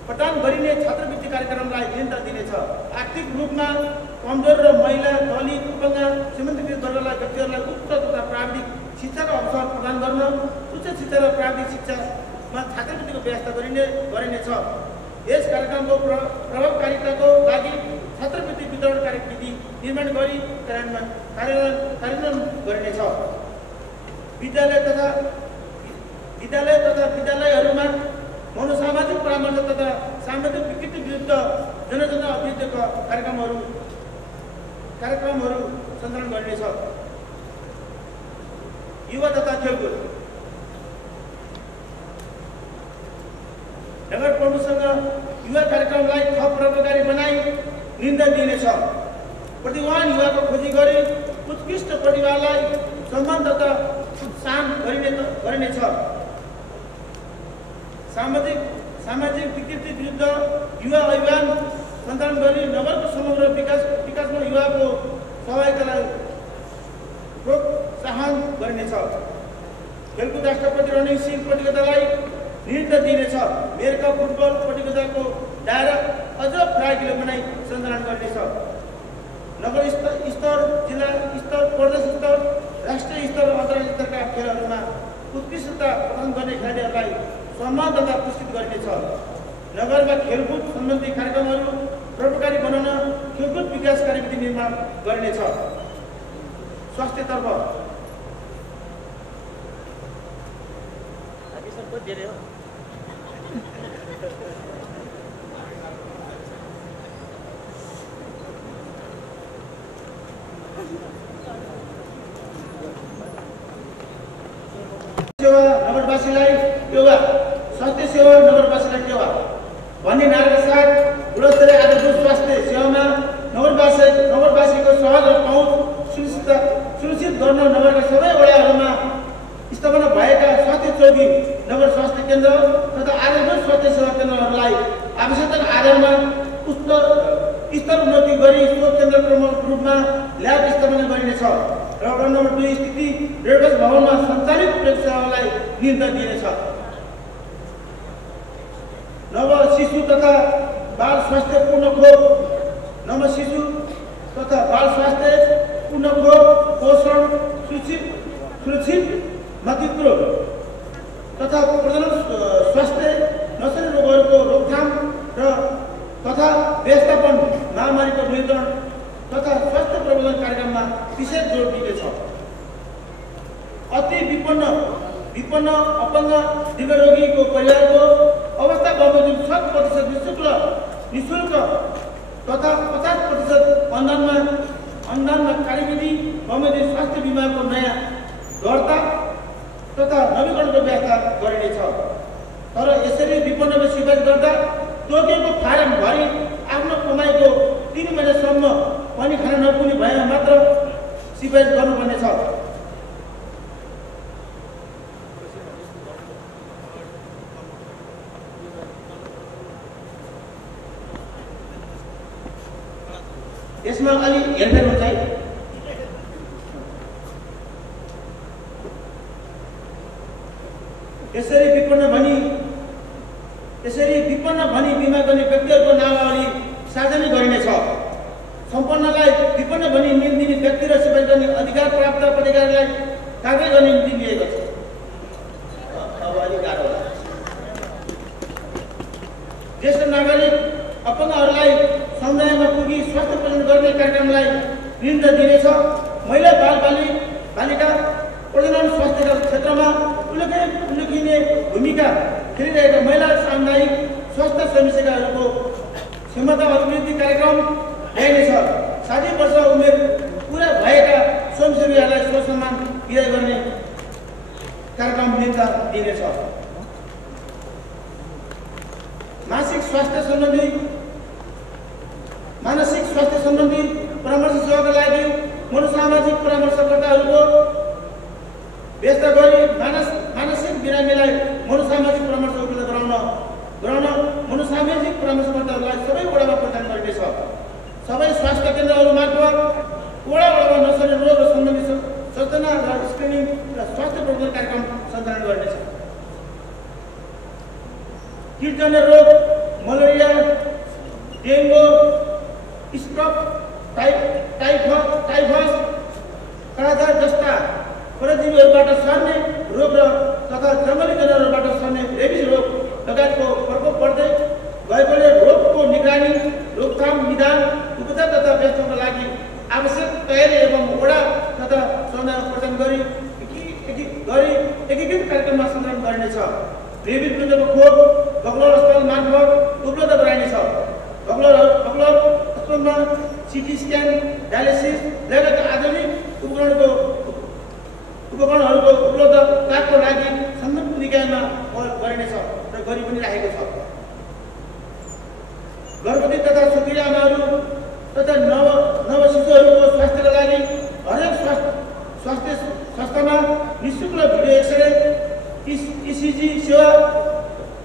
प्रदान गरिने छात्रवृत्ति कार्यक्रमलाई निरन्तर दिनेछ। आर्थिक रूपमा कमजोर र महिला, दलित, अपंग, सीमान्तकृत वर्गलाई व्यक्तिहरूलाई उच्च तथा प्राविधिक शिक्षाको अवसर प्रदान गर्न उच्च शिक्षा र प्राविधिक शिक्षामा छात्रवृत्तिको व्यवस्था गरिनेछ। यस कार्यक्रमको प्रभावकारिताको लागि छात्रवृत्ति वितरण कार्यविधि निर्माण गरी कार्यान्वयन गरिनेछ। विद्यालयहरूमा मनोसामाजिक परामर्श तथा सामाजिक विकृति विरुद्ध जनचेतना अभियानका कार्यक्रमहरू सञ्चालन गरिनेछ। युवा तथा खेलकुद नगर प्रमुखसँग युवा कार्यक्रमलाई थप प्रभावकारी बनाई निर्णय दिनेछ। प्रतिभावान युवाको खोजी गरी उत्कृष्ट प्रतिभालाई सम्मान तथा प्रोत्साहन गरिनेछ। सामाजिक विकृति विरुद्ध युवा अभियान सञ्चालन गरी नगरको समग्र विकासमा युवाको सहभागितालाई प्रोत्साहन गरिनेछ। खेलकुद राष्ट्रपति रणनीति सिंह प्रतियोगितालाई निर्णय दिनेछ। मेयरका फुटबल प्रतियोगिताको दायरा अझ फराकिलो बनाई सञ्चालन गरिनेछ। नगर स्तर, जिल्ला स्तर, प्रदेश स्तर, राष्ट्रिय स्तर र अन्तर्राष्ट्रिय स्तरका खेलहरूमा उत्कृष्टता प्रदान गर्ने खेलाडीहरूलाई सम्मान तथा पुरस्कृत गरिनेछ। नगरमा खेलकुद सम्बन्धी कार्यक्रमहरू प्रभावकारी बनाउन खेलकुद विकास कार्यविधि निर्माण गरिनेछ। स्वास्थ्यतर्फ सेवा नगरवासीलाई टेवा, स्वास्थ्य सेवा नगरवासीलाई टेवा भन्ने नाराका साथ गुणस्तरीय आधारभूत स्वास्थ्य सेवामा नगरवासीको सहज र पहुँच सुनिश्चित गर्न नगरका सबै वडाहरूमा स्थापना भएका स्वास्थ्य चौकी, नगर स्वास्थ्य केन्द्र तथा आधारभूत स्वास्थ्य सेवा केन्द्रहरूलाई आवश्यकताका आधारमा स्तर उन्नति गरी सो केन्द्र प्रमुख रूपमा ल्याब स्थापना गरिनेछ। र वडा नम्बर 2 स्थिति रेडक्रस भवनमा सञ्चालित प्रयोगशालालाई निर्णय दिनेछ। नव शिशु तथा बाल स्वास्थ्य पूर्ण खोप, पोषण, सुरक्षित मातृत्व तथा प्रजनन स्वास्थ्य, नसली रोगहरूको रोकथाम तथा व्यवस्थापन, महामारीको नियन्त्रण तथा स्वास्थ्य प्रबन्धन कार्यक्रममा विशेष जोड दिनेछ। अति विपन्न अपंग दिव्यरोगीको परिवारको अवस्था बमोजिम 100% निःशुल्क तथा 50% अनुदानमा कार्यविधि बमोजिम स्वास्थ्य बिमाको नयाँ दर्ता तथा नवीकरणको व्यवस्था गरिनेछ। तर यसरी विपन्नमा सिफारिस गर्दा तोकिएको फारम भरि आफ्नो कमाइको 3 महिनासम्म पनि खान नपुग्ने भएमा मात्र सिफारिस गर्नुपर्नेछ। यसमा अलि हेरफेर हुन्छ है। यसरी विपन्न भनी बिमा गर्ने व्यक्तिहरूको नामावली सार्वजनिक गरिनेछ। सम्पन्नलाई विपन्न भनी ऋण दिने व्यक्ति र सिफारिस गर्ने अधिकार प्राप्त पदाधिकारीलाई कारबाही गर्ने नीति लिएको छ। अब अलि गाह्रो होला। ज्येष्ठ नागरिक अपंगहरूलाई समुदायमा पुगी स्वास्थ्य प्रदान गर्ने कार्यक्रमलाई निर्णय दिनेछ। महिला बालिका प्रजनन स्वास्थ्यका क्षेत्रमा उल्लेखनीय भूमिका खेलिरहेका महिला सामुदायिक स्वास्थ्य समस्याहरूको क्षमता अभिवृद्धि कार्यक्रम ल्याइनेछ। 60 वर्ष उमेर पुरा भएका स्वयंसेवीहरूलाई स्वसम्मान विदाय गर्ने कार्यक्रम निर्णय दिनेछ। मानसिक स्वास्थ्य सम्बन्धी परामर्श सेवाका लागि मनोसामाजिक परामर्शकर्ताहरूको व्यवस्था गरी मानसिक बिरामीलाई मनोसामाजिक परामर्श उपलब्ध गराउन मनोसामाजिक परामर्शकर्ताहरूलाई सबै वडामा प्रदान गरिनेछ। सबै स्वास्थ्य केन्द्रहरू मार्फत वडामा नसर्ने रोग र सम्बन्धी सूचना र स्क्रिनिङ र स्वास्थ्य प्रबन्धन कार्यक्रम सञ्चालन गरिनेछ। कीटजन्य रोग, मलेरिया, डेङ्गु, स्ट्रोक, टाइफस, कालाजार जस्ता परजीवीहरूबाट सर्ने रोग र तथा जङ्गली जनावरबाट सर्ने रेबिज रोग लगायतको प्रकोप बढ्दै गएकोले रोगको निगरानी, रोकथाम, निदान, उपचार तथा व्यवस्थापनका लागि आवश्यक तयारी एवं वडा तथा समुदाय प्रदान गरी एकीकृत कार्यक्रममा सञ्चालन गरिनेछ। रेबिज विरुद्धको खोप बगलौर अस्पताल मार्फत उपलब्ध गराइनेछ। बगलौर अस्पतालमा सिटी स्क्यान, डायलिसिस लगायत आधुनिक उपकरणहरूको उपलब्धताको लागि सम्बन्धित निकायमा पहल गरिनेछ र गरि पनि राखेको छ। गर्भवती तथा छोरी आमाहरू तथा नव शिशुहरूको स्वास्थ्यका लागि हरेक स्वास्थ्य संस्थामा निःशुल्क भिडियो एक्सरे, इसिजी सेवा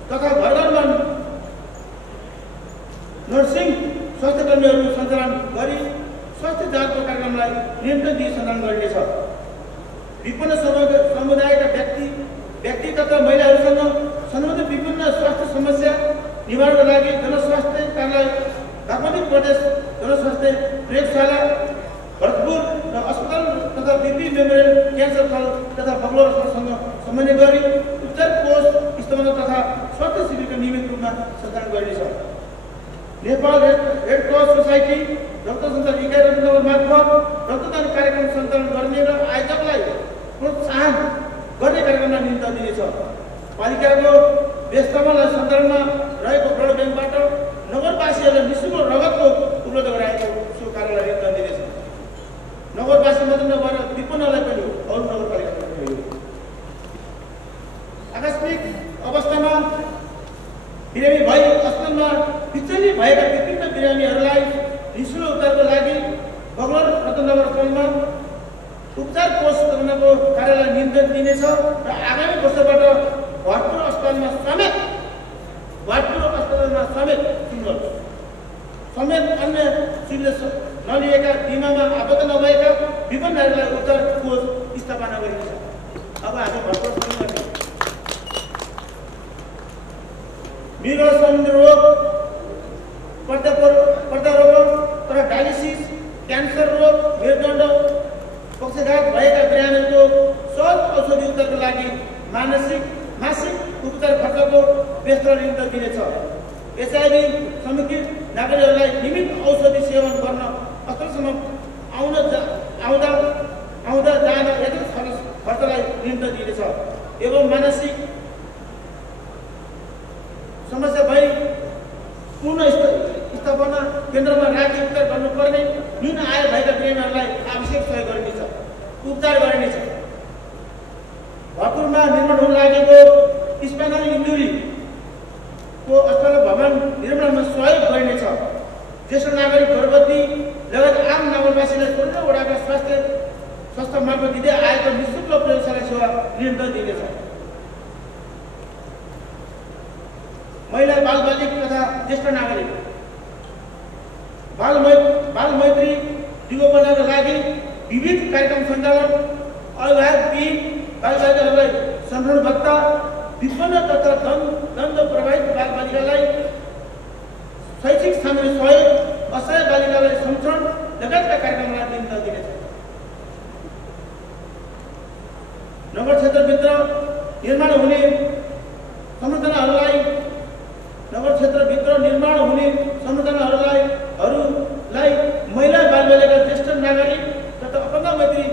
तथा घर-घरमा नर्सिङ स्वास्थ्यकर्मीहरू सञ्चालन गरी स्वास्थ्य जाँचको कार्यक्रमलाई नियन्त्रण दिई सञ्चालन गरिनेछ। विपन्न समुदायका व्यक्ति तथा महिलाहरूसँग सम्बन्धित विभिन्न स्वास्थ्य समस्या निवारणका लागि जनस्वास्थ्य कार्यालय, काठमाडौँ प्रदेश जनस्वास्थ्य प्रयोगशाला, भरतपुर र अस्पताल तथा बीपी मेमोरियल क्यान्सर हल तथा बगलौर अस्पतालसँग समन्वय गरी उपचार कोष स्थापना तथा स्वास्थ्य शिविरको नियमित रूपमा सञ्चालन गरिनेछ। नेपाल रेड क्रस सोसाइटी रक्त सञ्चालन इकाइ रत्नगर मार्फत रक्तदान कार्यक्रम सञ्चालन गर्ने र आयोजकलाई प्रोत्साहन गर्ने कार्यक्रममा निम्ति दिनेछ। पालिकाको व्यवस्थापनलाई सञ्चालनमा रहेको ब्लड ब्याङ्कबाट नगरवासीहरूलाई निःशुल्क रगतको उपलब्ध गराएको सो कार्यलाई निम्ति दिनेछ। नगरवासी मात्र नभएर विपन्नलाई पनि अरू नगरपालिकामा पनि आकस्मिक अवस्थामा बिरामी भई अस्पतालमा बिचनी भएका विभिन्न बिरामीहरूलाई निःशुल्क उपचारको लागि बगलौर रत्नगर अस्पतालमा उपचार कोष स्थापनाको कार्यलाई नियन्त्रण दिनेछ र आगामी वर्षबाट भरतपुर अस्पतालमा समेत अन्य सुविधा नलिएका बिमामा आबद्ध नभएका विभिन्न नारीलाई उपचार कोष स्थापना गरिनेछ। अब हामी भरतपुर अस्पतालमा मृग सम्बन्धी रोग, प्रत्यारोपण तथा डायलिसिस, क्यान्सर रोग, मेरुदण्ड पक्षघात भएका बिरामीहरूको सहज औषधि उपचारको लागि मासिक उपचार खर्चको व्यवस्था निम्ति दिनेछ। एचआइभी सङ्क्रमित नागरिकहरूलाई नियमित औषधि सेवन गर्न अस्पतालसम्म आउँदा जाँदा यथार्थ खर्चलाई निम्ति दिनेछ एवं मानसिक समस्या भई पूर्ण स्थापना केन्द्रमा राखी उपचार गर्नुपर्ने न्यून आय भएका बिरामीहरूलाई आवश्यक सहयोग गरिनेछ, उपचार गरिनेछ। भरतपुरमा निर्माण हुन लागेको स्पाइनल इन्जुरीको अस्पताल भवन निर्माणमा सहयोग गरिनेछ। ज्येष्ठ नागरिक, गर्भवती लगायत आम नगरवासीलाई 16 वडाका स्वास्थ्य संस्था मार्फत दिँदै आएको निःशुल्क प्रयोगशाला सेवा नियन्त्रण दिनेछ। महिला, बालबालिक तथा ज्येष्ठ नागरिक बाल मैत्री दिगोपनाका लागि विविध कार्यक्रम सञ्चालन, अभिभावक बालबालिकाहरूलाई संरक्षण भत्ता, विपन्न तथा दण्ड प्रभावित बालबालिकालाई शैक्षिक सामग्री सहयोग, असहाय बालिकालाई संरक्षण लगायतका कार्यक्रमलाई निम्ति दिनेछ। नगर क्षेत्रभित्र निर्माण हुने संरचनाहरूलाई महिला, बालबालिका, ज्येष्ठ नागरिक तथा अपंग मैत्री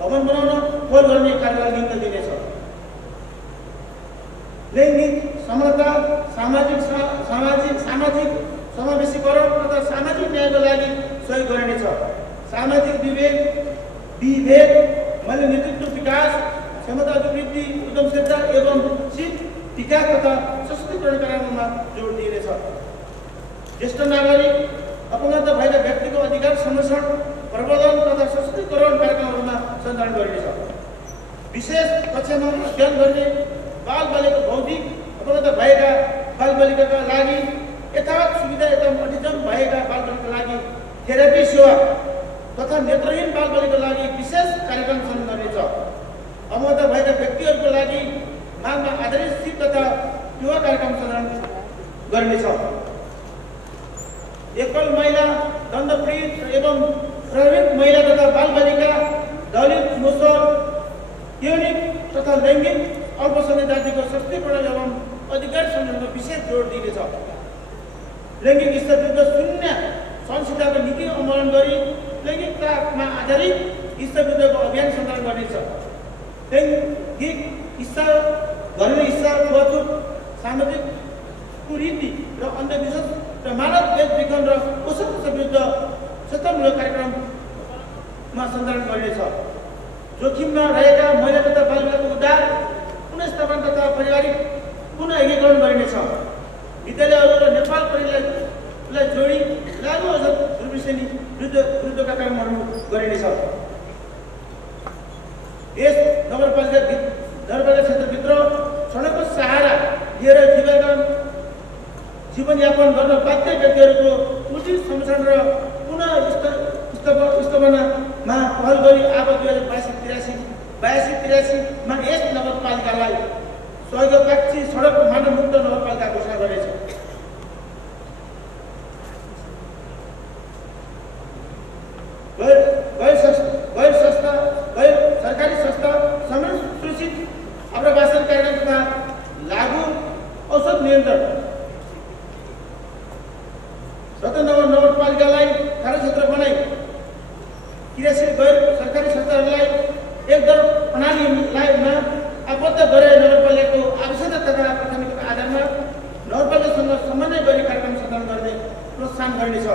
भवन बनाउन पहल गर्ने कार्यलाई निम्ति दिनेछ। लैङ्गिक समानता, सामाजिक समावेशीकरण तथा सामाजिक न्यायको लागि सहयोग गरिनेछ। सामाजिक विभेद, महिला नेतृत्व विकास, क्षमता अभिवृद्धि, उद्यमशीलता एवं विकास तथा सशक्तिकरण कार्यक्रममा जोड दिइनेछ। ज्येष्ठ नागरिक, अपंगता भएका व्यक्तिको अधिकार संरक्षण, प्रवर्धन तथा सशक्तिकरण कार्यक्रमहरूमा सञ्चालन गरिनेछ। विशेष कक्षामा अध्ययन गर्ने बालबालिका, बौद्धिक अपंगता भएका बालबालिकाका लागि यथावत सुविधा एवं अटिजम भएका बालबालिकाका लागि थेरापी सेवा तथा नेत्रहीन बालबालिकाका लागि विशेष कार्यक्रम सञ्चालन गरिनेछ। अमत भएका व्यक्तिहरूको लागि मागमा आधारित सिप तथा युवा कार्यक्रम सञ्चालन गरिनेछ। एकल महिला, दण्डपीडित एवं प्रभावित महिला तथा बालबालिका, दलित, मुसर, यौनिक तथा लैङ्गिक अल्पसङ्ख्यक जातिको सशक्तिकरण एवं अधिकार संरक्षणमा विशेष जोड दिइनेछ। लैङ्गिक हिंसा विरुद्ध शून्य सहनशीलताको नीति अवलम्बन गरी लैङ्गिकतामा आधारित हिंसा विरुद्धको अभियान सञ्चालन गर्नेछ। लैङ्गिक हिंसा, घरेलु हिंसा, छुवाछुत, सामाजिक कुरीति र अन्धविश्वास र मानव बेचबिखन र पोषण विरुद्ध सचेतनामूलक कार्यक्रममा सञ्चालन गरिनेछ। जोखिममा रहेका महिला तथा बालबालिकाको उद्धार, पुनर्स्थापना तथा पारिवारिक पुनः एकीकरण गरिनेछ। विद्यालयहरू र नेपाल परिवारलाई जोडी लागु औषध दुर्व्यसनी विरुद्धका कार्यक्रमहरू गरिनेछ। यस नगरपालिका क्षेत्रभित्र सडकको सहारा लिएर जीवनयापन गर्न बाध्य व्यक्तिहरूको उचित संरक्षण र पुनः स्थापनामा पहल गरी अब 2082-83मा यस नगरपालिकालाई सहयोगकाक्षी सडक मानवमुक्त नगरपालिका घोषणा गरेछ। गैर सरकारी संस्था सुरक्षित आवासन कार्यक्रम तथा लागू औषध नियन्त्रण रत्नगर नगरपालिकालाई कार्यक्षेत्र बनाई क्रियाशील गैर सरकारी संस्थाहरूलाई एकदर प्रणालीमा आबद्ध गरे नगरपालिकाको आवश्यकता तथा प्राथमिकताको आधारमा नगरपालिकासँग समन्वय गरी कार्यक्रम सञ्चालन गर्ने प्रोत्साहन गरिनेछ।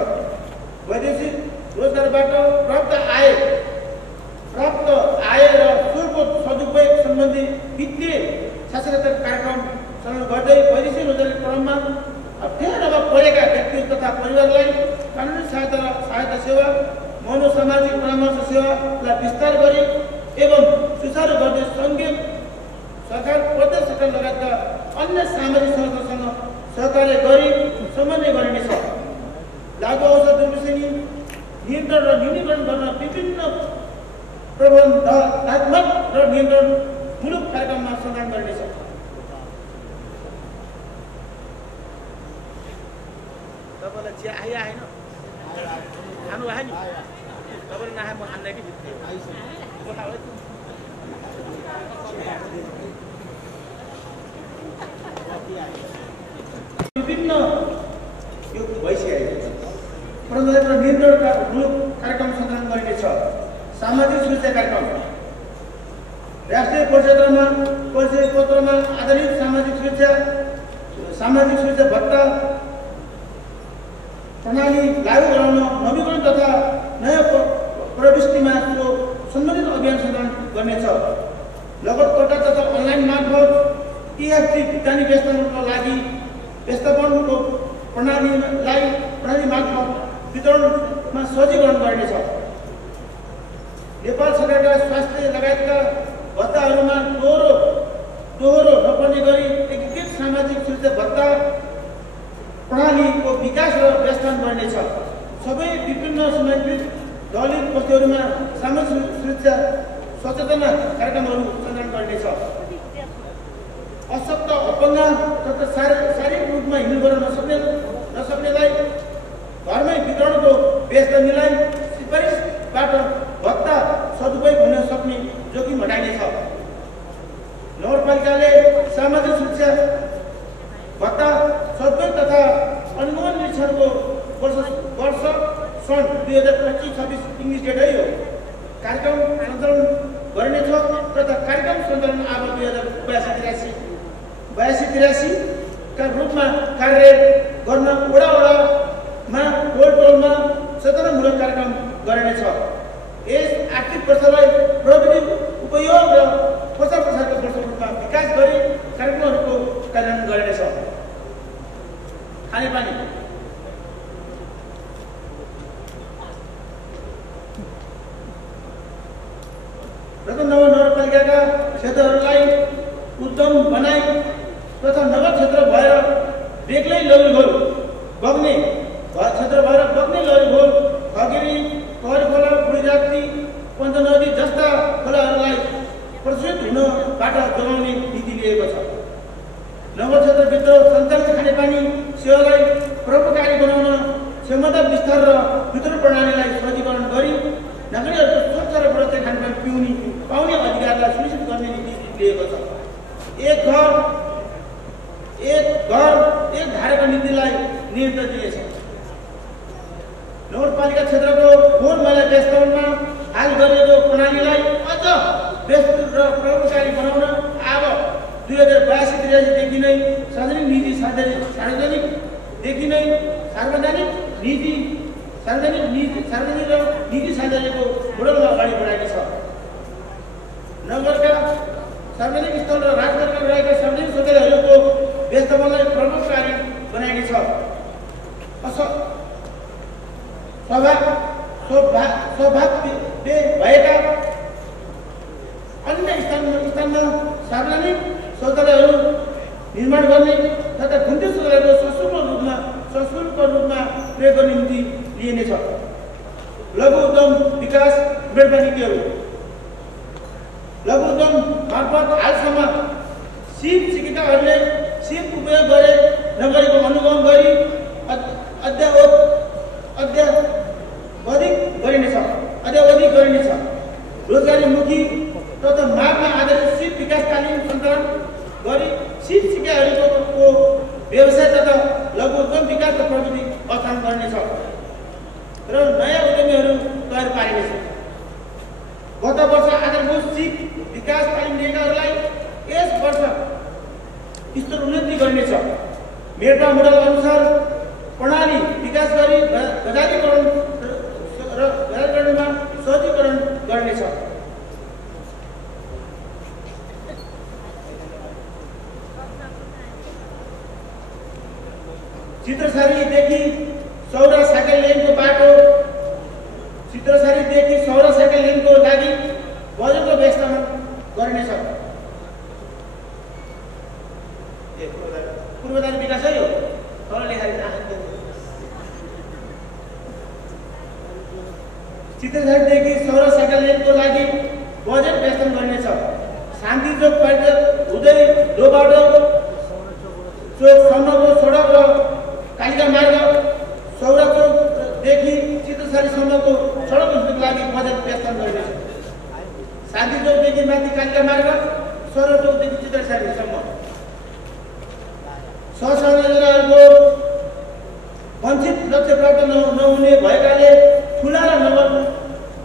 वैदेशिक रोजगारबाट प्राप्त आय र शुल्कको सदुपयोग सम्बन्धी वित्तीय साक्षरता कार्यक्रम सञ्चालन गर्दै वैदेशिक रोजगारी क्रममा अप्ठ्यारोमा परेका व्यक्ति तथा परिवारलाई कानुनी सहायता सेवा, मनोसामाजिक परामर्श सेवालाई विस्तार गरी एवं सुचारू गर्दै सङ्घीय सरकार, प्रदेश सरकार लगायतका अन्य सामाजिक संस्थासँग सहकार्य गरी समन्वय गरिनेछ। लागु औषध दुर्व्यसनी नियन्त्रण र न्यूनीकरण गर्न विभिन्न प्रबन्धनात्मक र नियन्त्रणमूलक कार्यक्रममा सञ्चालन गरिनेछ। तपाईँलाई चिया आएन खानु आयो नि, तपाईँले नखाए म खान्न कि विभिन्न यो भइसकेको प्रबन्धन र नियन्त्रणका मूलक कार्यक्रम सञ्चालन गरिनेछ। सामाजिक सुरक्षा कार्यक्रम राष्ट्रिय परिचय पत्रमा आधारित सामाजिक सुरक्षा भत्ता प्रणाली लागू गराउन नवीकरण तथा नयाँ प्रविष्टिमा सम्बन्धित अभियान सञ्चालन गर्नेछ। लगतकर्ता तथा अनलाइन मार्फत EFT भुक्तानी व्यवस्थापनको लागि व्यवस्थापनको प्रणाली मार्फत वितरणमा सजीकरण गरिनेछ। नेपाल सरकारका स्वास्थ्य लगायतका भत्ताहरूमा दोहोरो नपर्ने गरी एकीकृत सामाजिक सुरक्षा भत्ता प्रणालीको विकास र व्यवस्थापन गरिनेछ। सबै विभिन्न समर्पित दलित बस्तीहरूमा सामाजिक सुरक्षा सचेतना कार्यक्रमहरू सञ्चालन गरिनेछ। अशक्त, अपङ्ग तथा शारीरिक रूपमा हिँड्न नसक्नेलाई घरमै वितरणको व्यवस्था मिलाई सिफारिसबाट भत्ता सदुपयोग हुन सक्ने जोखिम हटाइनेछ। नगरपालिकाले सामाजिक सुरक्षा भत्ता सदुपयोग तथा अनुगमन निरीक्षणको वर्ष सन् 2025-26 इङ्ग्लिस डेट है यो कार्यक्रम सञ्चालन गरिनेछ तथा कार्यक्रम सञ्चालन अब 2082-83 का रूपमा कार्य गर्न वडामा टोलमा सचेतनामूलक कार्यक्रम गरिनेछ। यस आर्थिक वर्षलाई प्रविधि उपयोग र प्रचार प्रसारको वर्षको रूपमा विकास गरी कार्यक्रमहरूको कार्यान्वयन गरिनेछ। खानेपानी रत्नगर नगरपालिकाका क्षेत्रहरूलाई उद्यम बनाई तथा नगर क्षेत्र भएर बेग्लै लौरीघोल बग्ने लौरीघोल, खगिरी, कहरी खोला, बुढीराप्ती, पञ्चनदी जस्ता खोलाहरूलाई प्रदूषित बाट जोगाउने नीति लिएको छ। नगर क्षेत्रभित्र सञ्चालित खानेपानी सेवालाई प्रभावकारी बनाउन क्षमता विस्तार र वितरण प्रणालीलाई सहजीकरण गरी नागरिकहरूको स्वच्छ र गुणस्तरीय खानेपानी पाउने अधिकारलाई सुनिश्चित गर्ने नीति लिएको छ। एक घर एक धाराको नीतिलाई नियन्त्रण दिएछ। नगरपालिका क्षेत्रको फोहोर मैला व्यवस्थापनमा हाल गरिएको प्रणालीलाई अझ विस्तृत र प्रभावकारी बनाउन अब 2082-83 देखि नै सार्वजनिक र निजी साझेदारीको मोडलमा अगाडि बढाएको छ। नगरका सार्वजनिक स्थल र राजमार्गमा रहेका सार्वजनिक शौचालयहरूको व्यवस्थापनलाई प्रभावकारी बनाइने छ। सौभाग्य भएका अन्य स्थानमा सार्वजनिक शौचालयहरू निर्माण गर्ने तथा घुम्ती शौचालयको सशुल्क रूपमा प्रयोग गर्ने निम्ति लिइनेछ। लघु उद्यम विकास मेडपालिकाहरू लघु उद्यम मार्फत हालसम्म सिप सिकेकाहरूले सिप उपयोग गरे नगरेको अनुभव गरी अद्यावधिक गरिनेछ। रोजगारीमुखी तथा मागमा आधारित सिप विकास तालिम सञ्चालन गरी सिप सिकेकाहरूको व्यवसाय तथा लघु उद्यम विकासको प्रवृत्ति अर्थान गर्नेछ र नयाँ उद्यमीहरू तयार पारिनेछ। गत वर्ष आधारभूत सिप विकास तालिम लिएकाहरूलाई यस वर्ष स्तर उन्नति गरिनेछ। मेडपा मोडल अनुसार प्रणाली विकास गरी गजालीकरणमा सहजीकरण गर्नेछ। चित्रसारीदेखि सौरा साइकल लेनको लागि बजेटको व्यवस्थापन गरिनेछ। पूर्वाधार विकास है यो तल लेखाले चित्रसारीदेखि सौरा साइकल लेनको लागि बजेट व्यवस्थापन गरिनेछ। शान्ति चोक परिसर हुँदै डोबाट चोकसम्मको सडक र कालिका मार्ग सौरा चोकदेखि चित्रसारीसम्मको सडक विस्तृतिको लागि बजेट व्यवस्थापन गरिनेछ। शान्ति चोकदेखि माथि कालिका मार्ग सौरा चोकदेखि चित्रसारीसम्म सहसंयोजनाहरूको वञ्चित लक्ष्य प्राप्त नहुने भएकाले ठुला र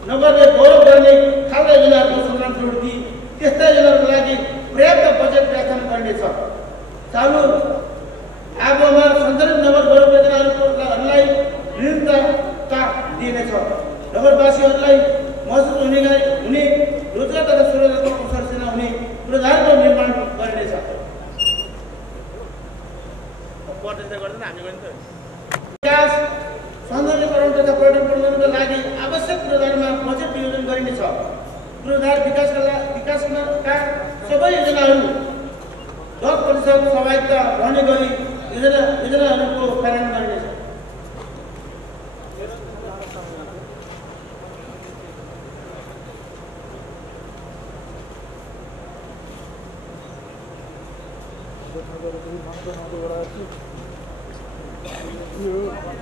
नगरले गौरव गर्ने खालका योजनाहरूको सञ्चालन प्रवृत्ति त्यस्ता योजनाहरूको लागि पर्याप्त बजेट व्यवस्थापन गरिनेछ। चालु आगोमा सञ्चालित नगर गौरव योजनाहरूलाई निरन्तरता दिइनेछ। नगरवासीहरूलाई महसुस हुने रोजगार तथा स्वरोजगारको अवसर सिर्जना हुने पूर्वाधारको निर्माण गरिनेछ। विकास सौन्दर्यकरण तथा पर्यटन प्रबन्धनका लागि आवश्यक पूर्वाधारमा बजेट विनियोजन गरिनेछ। पूर्वाधार विकासका सबै योजनाहरू 10% सहभागिता रहने गरी योजनाहरूको कार्यान्वयन गरिनेछ।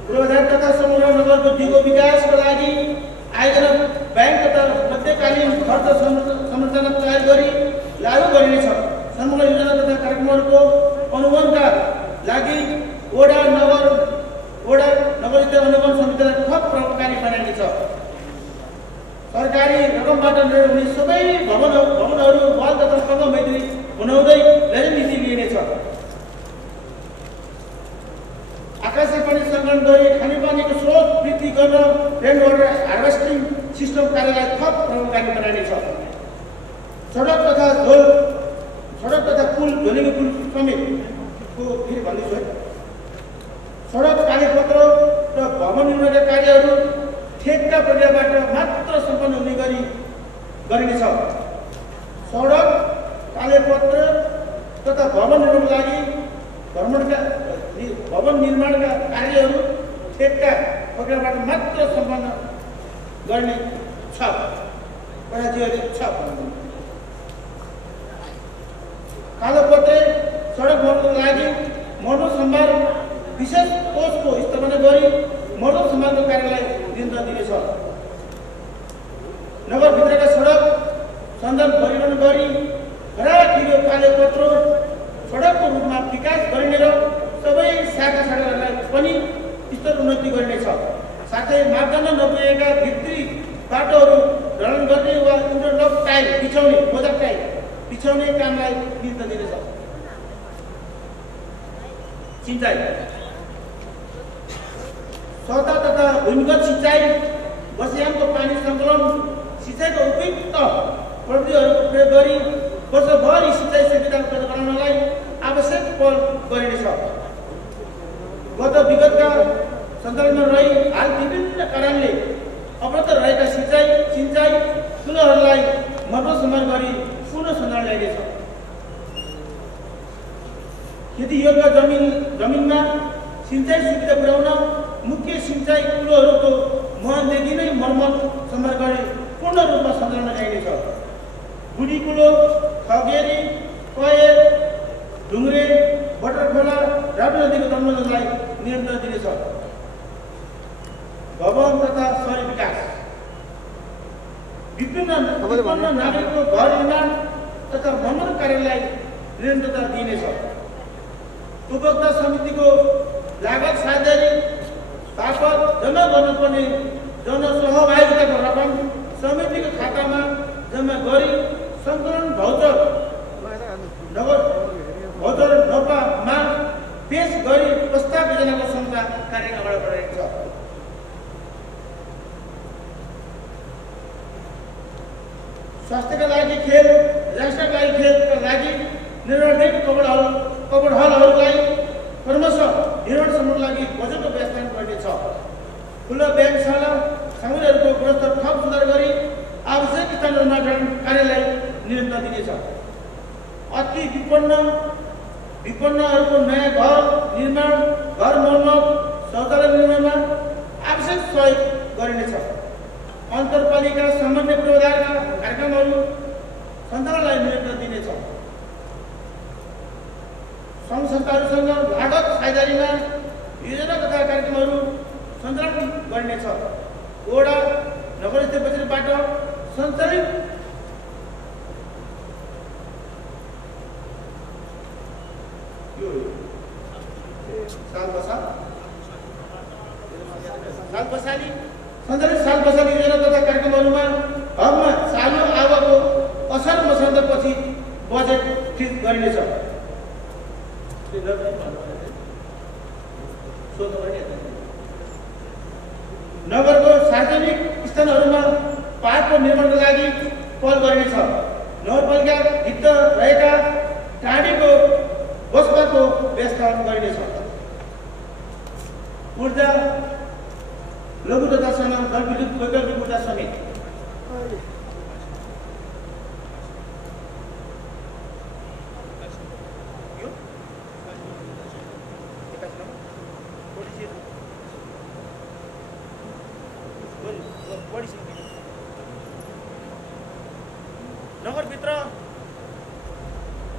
पूर्वाधार तथा समग्र नगरको दिगो विकासको लागि आयोजना ब्याङ्क तथा मध्यकालीन खर्च संरचना तयार गरी लागू गरिनेछ। समग्र योजना तथा कार्यक्रमहरूको अनुगमनका लागि वडा नगरस्थित अनुगमन समितिलाई थप प्रभावकारी बनाइनेछ। सरकारी रकमबाट निर्माण हुने सबै भवनहरू वाल तथा स्तम्भ मैत्री बनाउँदै नीति लिइनेछ। आकाशे पानी सङ्कलन गरी खानेपानीको स्रोत वृद्धि गर्न रेन वाटर हार्भेस्टिङ सिस्टम कार्यलाई थप प्रभावकारी बनाइनेछ। सडक तथा पुल ध्वनिको पुल समेतको फेरि भन्दैछु है। सडक कागजपत्र र भवन निर्माणका कार्यहरू ठेक्का प्रक्रियाबाट मात्र सम्पन्न हुने गरी गरिनेछ। सडक कागजपत्र तथा भवन निर्माणका कार्यहरू ठेक्का प्रक्रियाबाट मात्र सम्पन्न गर्ने छ। कालोपत्रे सडक मर्मतको लागि मर्मत सम्भार विशेष कोषको स्थापना गरी मर्मत सम्भारको कार्यलाई नियन्त्रण दिनेछ। नगरभित्रका सडक सञ्जाल वर्गीकरण गरी खराकिलो कालोपत्रो सडकको रूपमा विकास गरिने र सबै शाखा सडकहरूलाई पनि स्तर उन्नति गरिनेछ। साथै मापदण्ड नपुगेका भित्री बाटोहरू ढलान गर्ने वा इन्टरलक टाइल बिछाउने मोजाक टाइल बिछाउने कामलाई नियन्त्रण दिनेछ। सिँचाइ सतह तथा भूमिगत सिँचाइ वर्षायामको पानी सङ्कलन सिँचाइको उपयुक्त प्रविधिहरूको प्रयोग गरी वर्षभरि सिँचाइ सुविधा उपलब्ध गराउनलाई आवश्यक पहल गरिनेछ। गत विगतका सञ्चालनमा रही हाल विभिन्न कारणले अवरुद्ध रहेका सिँचाइ कुलोहरूलाई मर्मत सम्भार गरी पुनः सञ्चालन ल्याइनेछ। खेतीयोग्य जमिनमा सिँचाइ सुविधा पुर्याउन मुख्य सिँचाइ कुलोहरूको मुहानदेखि नै मर्मत सम्भार गरी पूर्ण रूपमा सञ्चालन ल्याइनेछ। बुढी कुलो, खगेरी, कयल, ढुङ्ग्रे, बटरखोला, राप्ती नदीको जलमण्डललाई नियन्त्रण दिनेछ। भवन तथा शहरी विकास विभिन्न नागरिकको घर निर्माण तथा मर्मत कार्यलाई निरन्तरता दिइनेछ। उपभोक्ता समितिको लागत साझेदारी बापत जम्मा गर्नुपर्ने जनसहभागिताको रकम समितिको खातामा जम्मा गरी सङ्कलन भौचर नपामा पेश गरी प्रस्ताव योजनाको संस्था कार्यान्वयन अगाडि बढाइएको छ। स्वास्थ्यका लागि खेल, राष्ट्रका लागि खेलका लागि निर्धारित कबड हलहरूलाई क्रमशः निर्माणसम्मको लागि बजेटको व्यवस्थापन गरिनेछ। खुल्ला व्यायामशाला सामग्रीहरूको गुणस्तर थप सुधार गरी आवश्यक स्थान निर्माण कार्यलाई नियन्त्रण दिनेछ। अति विपन्नहरूको नयाँ घर निर्माण, घर मर्मत, शौचालय निर्माणमा आवश्यक सहयोग गरिनेछ। अन्तरपालिका सामान्य पूर्वाधारका कार्यक्रमहरू सञ्चालनलाई नियन्त्रण दिनेछ। सङ्घ संस्थाहरूसँग लागत साझेदारीमा योजना तथा कार्यक्रमहरू सञ्चालन गरिनेछ। वडा नगरस्थित बजेटबाट सञ्चालित साल बसाली योजना तथा कार्यक्रमहरूमा हकमा चालु आवकको असार मसान्तपछि बजेट फिक्स गरिनेछ। नगरको सार्वजनिक स्थानहरूमा पार्कको निर्माणको लागि पहल गरिनेछ। नगरपालिका भित्र रहेका टाढीको बसपाको व्यवस्थापन गरिनेछ। ऊर्जा, लघु तथा सानो जलविद्युत वैकल्पिक ऊर्जा समेत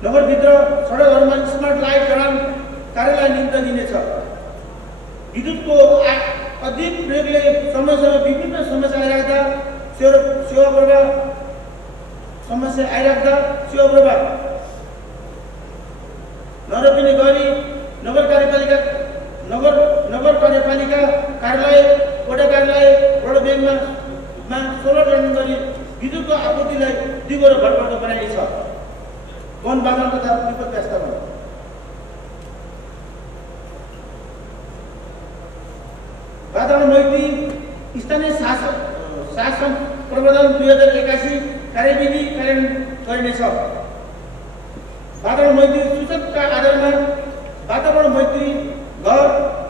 नगरभित्र सडकहरूमा स्मार्ट लाइट जडान कार्यलाई नियन्त्रण दिनेछ। विद्युतको अधिक प्रयोगले समयसँग विभिन्न समस्या आइराख्दा सेवा प्रवाह नरोकिने गरी नगर कार्यपालिका कार्यालय, वडा कार्यालय, वडा ब्याङ्कमा सोलर जडान गरी विद्युतको आपूर्तिलाई दिगो र भरपर्दो बनाइनेछ। वन बाँधन तथा विपद व्यवस्थापन वातावरण मैत्री स्थानीय शासन प्रवर्धन 2081 कार्यविधि कार्यान्वयन गरिनेछ। वातावरण मैत्री सूचकका आधारमा वातावरण मैत्री घर,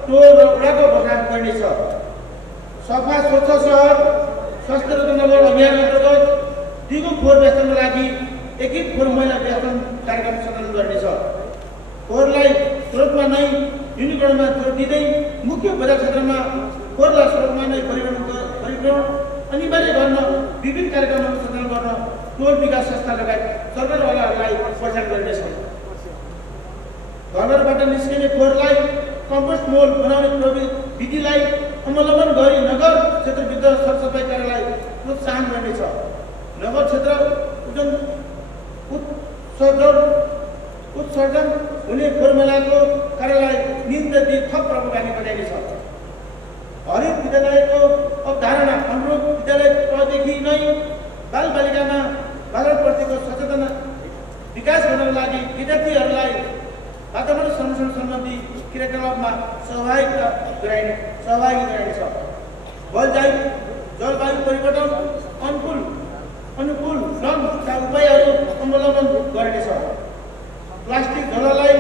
टोल र वडाको घोषणा गरिनेछ। सफा स्वच्छ सहर स्वस्थ नगर अभियान अन्तर्गत दिगो फोहोर व्यवस्थापनको लागि एकीकृत फोहोर मैला व्यवस्थापन कार्यक्रम सञ्चालन गरिनेछ। फोहोरलाई स्रोतमा नै न्यूनीकरणमा जोड दिँदै मुख्य बजार क्षेत्रमा फोहोरलाई स्रोतमा नै परिवर्तन अनिवार्य गर्न विभिन्न कार्यक्रमहरू सञ्चालन गर्न टोल विकास संस्था लगायत सरकारवालाहरूलाई प्रोत्साहन गरिनेछ। घरबाट निस्किने फोहोरलाई कम्पोस्ट मोल बनाउने विधिलाई अवलम्बन गरी नगर क्षेत्रभित्र सरसफाइ कार्यलाई प्रोत्साहन गर्नेछ। नगर क्षेत्र उत्सर्जन हुने फोहोरमैलाको कार्यलाई नियन्त्रण दिई थप प्रभावकारी बनाइनेछ। हरित विद्यालयको अवधारणा अनुरूप विद्यालय तहदेखि नै बालबालिकामा बालप्रतिको सचेतना विकास गर्नका लागि विद्यार्थीहरूलाई वातावरण संरक्षण सम्बन्धी क्रियाकलापमा सहभागी गराइनेछ। जलवायु परिवर्तन अनुकूल श्रमका उपायहरू अवलम्बन गरिनेछ। प्लास्टिक झोलालाई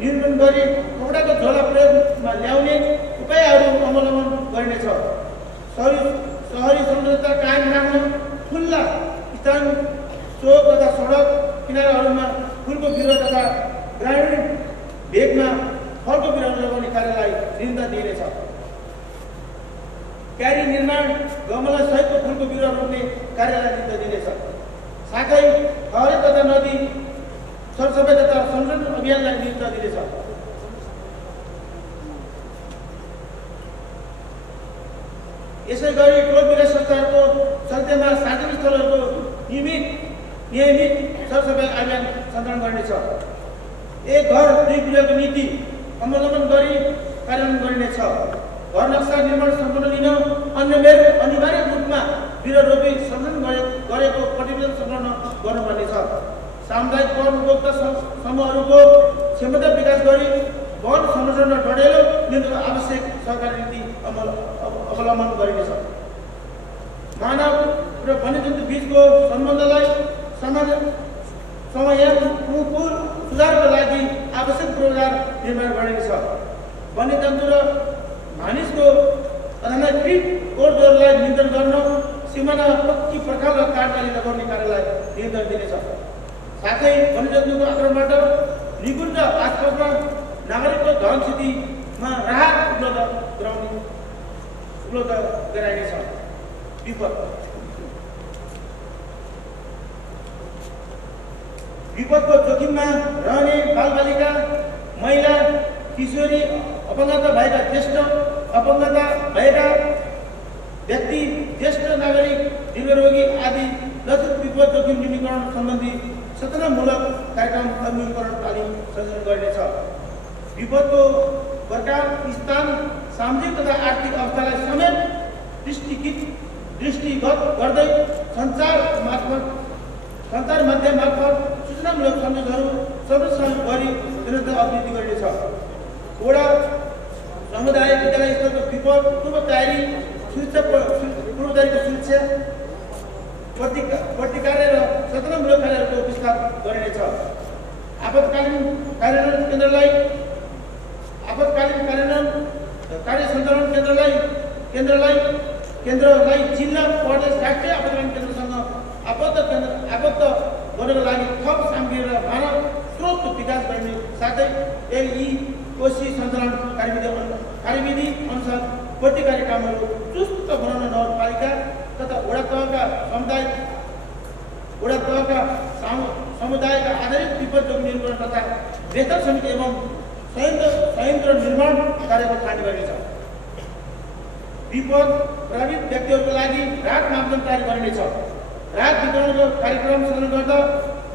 नियन्त्रण गरी कपडाको झोला प्रयोगमा ल्याउने उपायहरू अवलम्बन गरिनेछ। सहरी सौन्दर्यता कायम राख्न खुल्ला स्थान चोक तथा सडक किनाराहरूमा फुलको बिरुवा तथा ग्रामीण भेगमा फलको बिरुवा लगाउने कार्यलाई नियन्त्रण दिइनेछ। क्यारी निर्माण गमला सहितको फुलको बिरुवा रोप्ने कार्यलाई नियन्त्रण दिइनेछ। साथै हरेक तथा नदी सरसफाइ तथा संरक्षण अभियानलाई नियन्त्रण दिइनेछ। यसै गरी टोल विकास संस्थाहरूको चल्तीमा सार्वजनिक स्थलहरूको नियमित सरसफाइ अभियान सञ्चालन गर्नेछ। एक घर दुई गृहको नीति अवलम्बन गरी कार्यान्वयन गरिनेछ। घर नक्सा निर्माण सम्पन्न लिन अनिवार्य रूपमा बिरुवा रोपी संरक्षण गरेको प्रतिवेदन सङ्कलन गर्नुपर्नेछ। सामुदायिक वन उपभोक्ता समूहहरूको क्षमता विकास गरी वन संरक्षण र डढेलो नियन्त्रण आवश्यक सरकारी नीति अवलम्बन गरिनेछ। मानव र वन्यजन्तु बीचको सम्बन्धलाई समयानुकूल सुधारको लागि आवश्यक पूर्वाधार निर्माण गरिनेछ। वन्यजन्तु र मानिसको अनाधिकृत ओहोरदोहोरलाई नियन्त्रण गर्न सीमाना पक्की पर्खाल र तारकारी लगाउने कार्यलाई नियन्त्रण दिनेछ। साथै वन्यजन्तुको आक्रमणबाट निकुञ्ज आसपासमा नागरिकको धन स्थितिमा राहत उपलब्ध गराइनेछ। विपदको जोखिममा रहने बालबालिका, महिला, किशोरी, अपङ्गता भएका व्यक्ति, ज्येष्ठ नागरिक, दीर्घरोगी आदि लक्षित विपद जोखिम न्यूनीकरण सम्बन्धी सचेतनामूलक कार्यक्रम अभिमुखीकरण तालिम सञ्चालन गरिनेछ। विपदको प्रकार, स्थान, सामाजिक तथा आर्थिक अवस्थालाई समेत दृष्टिगत गर्दै सञ्चार माध्यम मार्फत सूचनामूलक सन्देशहरू सर्वसम्म गरी निरन्तर अभिवृद्धि गरिनेछ। वडा समुदाय विद्यालय स्तरको विपद पूर्व तयारीको सुरक्षा प्रतिकार्य र सचेतनामूलक कार्यहरूको विस्तार गरिनेछ। आपतकालीन कार्यान्वयन कार्य सञ्चालन केन्द्रलाई जिल्ला, प्रदेश, राष्ट्रिय आपतकालीन केन्द्रसँग आपत्त गर्नको लागि थप सामग्री र मानव स्रोतको विकास गर्ने साथै एलईओसी सञ्चालन कार्यविधि अनुसार प्रतिकारी कामहरू चुस्त बनाउन नगरपालिका तथा वडा तहका समुदायका आधारित विपद जोखिम नियन्त्रण तथा बेहतर समिति एवं संयन्त्र निर्माण कार्यको थालनी गरिनेछ। विपद प्रभावित व्यक्तिहरूको लागि राहत मापदण्ड तयार गरिनेछ। राहत वितरणको कार्यक्रम सञ्चालन गर्दा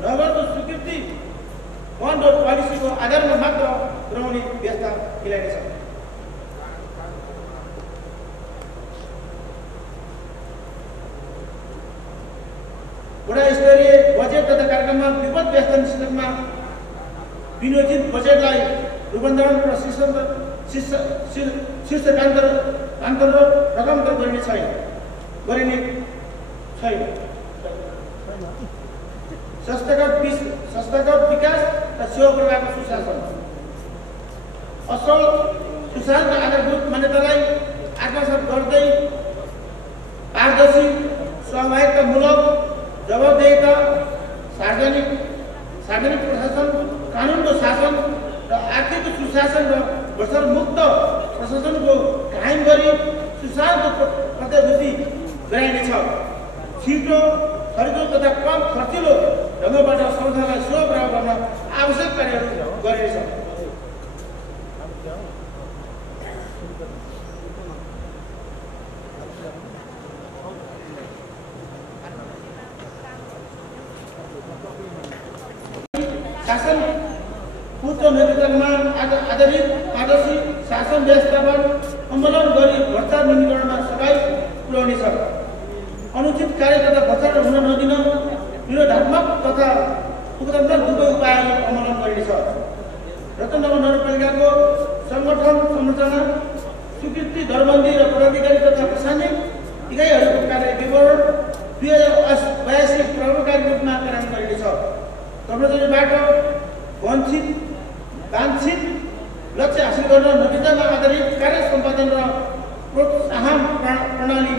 नगरको स्वीकृति वन रोड पोलिसीको आधारमा मात्र गराउने व्यवस्था मिलाइनेछ। वडा स्तरीय बजेट तथा कार्यक्रममा विपद व्यवस्थापन सिस्टममा विनियोजित बजेटलाई रूपान्तरण र शीर्षकान्तर रकम गरिने छैन। संस्थागत विकास र सेवा प्रवाहको सुशासन, असल सुशासनको आधारभूत मान्यतालाई आत्मसात गर्दै पारदर्शी, सहभागितामूलक, जवाबदेहिता, सार्वजनिक प्रशासन, कानुनको शासन र आर्थिक सुशासन र भ्रष्टाचारमुक्त प्रशासनको कायम गरी सुशासनको प्रत्याभूति गराइनेछ। छिटो, खरिदो तथा कम खर्चिलो ढङ्गबाट संस्थालाई सेवा प्रवाह गर्न आवश्यक कार्यहरू गरिनेछ। शासन उच्च नेतृत्वमा आधारित आदर्शी शासन व्यवस्थापन अवलम्बन गरी भ्रष्टाचार न्यूनीकरणमा सघाइ पुर्याउने छ। अनुचित कार्य तथा भ्रष्टाचार हुन नदिन निरोधात्मक तथा उपतन्त्र दुवै उपायहरू अवलम्बन गरिनेछ। रतनगर नगरपालिकाको सङ्गठन संरचना स्वीकृति दरबन्दी र पदाधिकारी तथा प्रशासनिक इकाइहरूको कार्य विवरण 2082 प्रभावकारी रूपमा कार्यान्वयन गरिनेछ। कर्मचारीबाट वाञ्छित लक्ष्य हासिल गर्न नतिजामा आधारित कार्य सम्पादन र प्रोत्साहन प्रणाली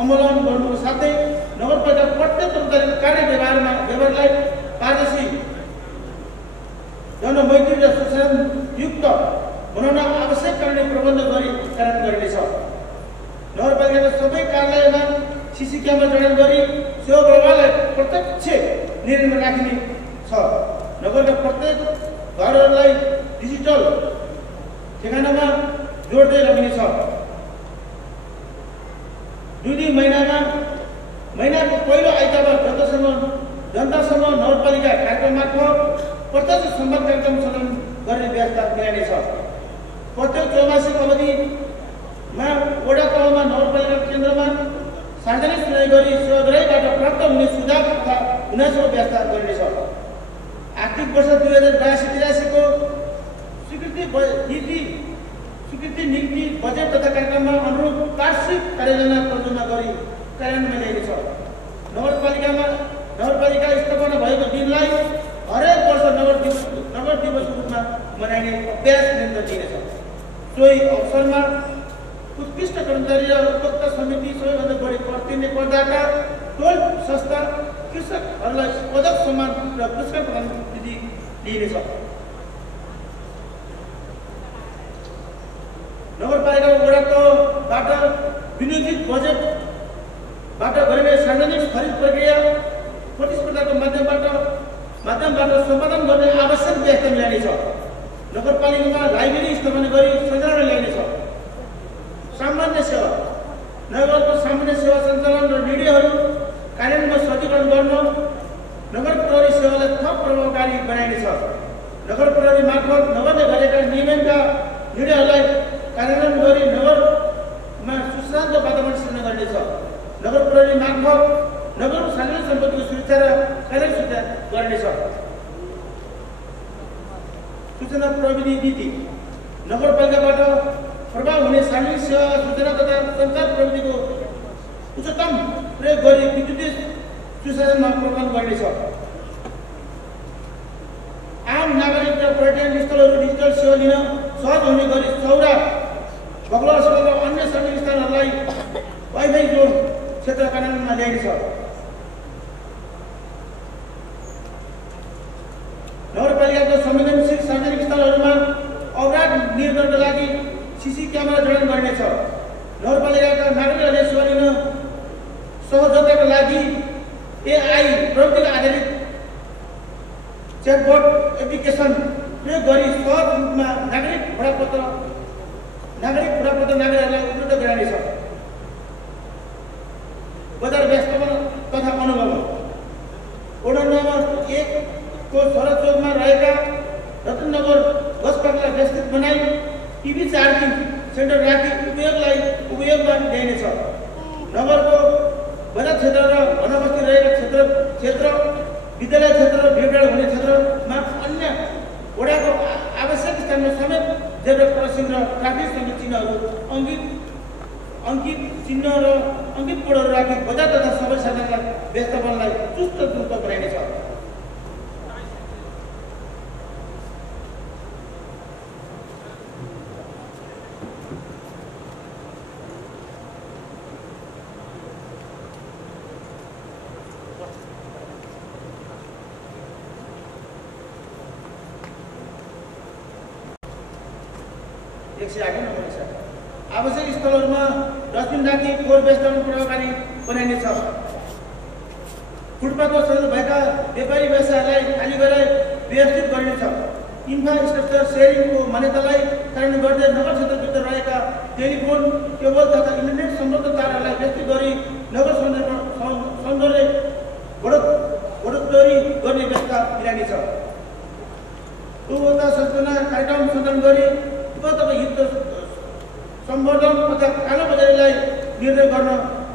अवलम्बन गर्नुको साथै नगरपालिका प्रत्येक कर्मचारीको कार्य व्यवहारलाई पारदर्शी जनमैत्री र सुशासनयुक्त बनाउन आवश्यक कानुनी प्रबन्ध गरी कार्यान्वयन गरिनेछ। नगरपालिकाका सबै कार्यालयमा सीसी क्यामेरा जडान गरी सेवा प्रवाहलाई प्रत्यक्ष नियन्त्रणमा राखिने छ। नगरका प्रत्येक घरहरूलाई डिजिटल ठेगानामा जोड्दै लगिनेछ। 2 महिनाको पहिलो आइतबार जनतासँग नगरपालिका कार्यक्रम मार्फत प्रत्यक्ष सम्वाद कार्यक्रम सञ्चालन गर्ने व्यवस्था मिलाइनेछ। प्रत्येक त्रैमासिक अवधिमा वडा तहमा नगरपालिका केन्द्रमा सार्वजनिक सुनाइ गरी सेवाग्राहीबाट प्राप्त हुने सुझाव तथा गुनासोको व्यवस्था गरिनेछ। आर्थिक वर्ष 2082-83 को स्वीकृति नीति बजेट तथा कार्यक्रममा अनुरूप वार्षिक कार्ययोजना प्रयोजना गरी कार्यान्वयन ल्याइनेछ। नगरपालिका स्थापना भएको दिनलाई हरेक वर्ष नगर दिवसको रूपमा मनाइने अभ्यास निरन्तर दिइनेछ। सोही अवसरमा उत्कृष्ट कर्मचारी र उपभोक्ता समिति, सबैभन्दा बढी कर तिर्ने करदाता, टोल संस्था, कृषकहरूलाई पदक सम्मान र पुरस्कार प्रदान विधि लिइनेछ। नगरपालिका वडा तहबाट विनियोजित बजेटबाट गरिने सार्वजनिक खरिद प्रक्रिया प्रतिस्पर्धाको माध्यमबाट सम्पादन गर्ने आवश्यक व्यवस्था मिलाइनेछ। नगरपालिकामा लाइब्रेरी स्थापना गरी सञ्चालन ल्याइनेछ। सामान्य सेवा नगरको सामान्य सेवा सञ्चालन र निर्णयहरू कार्यान्वयनमा सजीकरण गर्न नगर प्रहरी सेवालाई थप प्रभावकारी बनाइनेछ। नगर प्रहरी मार्फत नगरले गरेका नियमनका निर्णयहरूलाई कार्यान्वयन गरी नगरमा सुशान्त वातावरण सृजना गर्नेछ। नगर प्रहरी मार्फत नगरको सार्वजनिक सम्पत्तिको सुरक्षा र कार्य सुरक्षा गर्नेछ। सूचना प्रविधि नीति नगरपालिकाबाट प्रभाव हुने सार्वजनिक सेवा सूचना तथा सञ्चार प्रविधिको उच्चतम प्रयोग गरी विद्युतीय सुशासनमा प्रबन्ध गर्नेछ। आम नागरिक र पर्यटन स्थलहरू डिजिटल सेवा लिन सहज हुने गरी सौरा बगला स्थल र अन्य सार्वजनिक स्थानहरूलाई वाइफाई जोड क्षेत्र कार्यान्वयनमा ल्याइनेछ। नगरपालिकाको संवेदनशील सार्वजनिक स्थलहरूमा अपराध नियन्त्रणका लागि सीसी क्यामेरा जडान गरिनेछ। नगरपालिकाका नागरिकहरूले सेवा लिन सहजताका लागि AI प्रविधि आधारित च्याटबट एप्लिकेसन प्रयोग गरी सहज रूपमा नागरिक बुढापत्र नागरिकहरूलाई उपलब्ध गराइनेछ। बजार व्यवस्थापन तथा अनुगमन वडा नम्बर 1 को सरचोकमा रहेका रतनगर बस पार्कलाई व्यवस्थित बनाई टिभी चार्जिङ सेन्टर राखी उपयोगमा ल्याइनेछ। नगरको बजार क्षेत्र र वनबस्ती रहेका क्षेत्र विद्यालय क्षेत्र र भिडभाड हुने क्षेत्रमा अन्य वडाको आवश्यक स्थानमा समेत जेब्रा क्रसिङ र ट्राफिक समेत चिन्हहरू अङ्कित चिन्ह र अङ्कित बोर्डहरू राखी बजार तथा सबै साधनलाई व्यवस्थापनलाई चुस्त बनाइनेछ। आवश्यक स्थलहरूमा डस्टबिन राखी फोहोर व्यवस्थापन प्रभावकारी बनाइनेछ। फुटपाथमा सजिलो भएका व्यापारी व्यवसायहरूलाई खाली गराई व्यवस्थित गरिनेछ। इन्फ्रास्ट्रक्चर सेयरिङको मान्यतालाई कार्यान्वयन गर्दै नगर क्षेत्रभित्र रहेका टेलिफोन, केबल तथा इन्टरनेट संलग्न तारहरूलाई व्यवस्थित गरी नगर सौन्दर्य बढोत्तरी गर्ने व्यवस्था मिलाइनेछ। उपभोक्ता संरक्षण कार्यक्रम सञ्चालन गरी उपभोक्ताको हित सम्वर्धन तथा कालोबजारीलाई निर्णय गर्न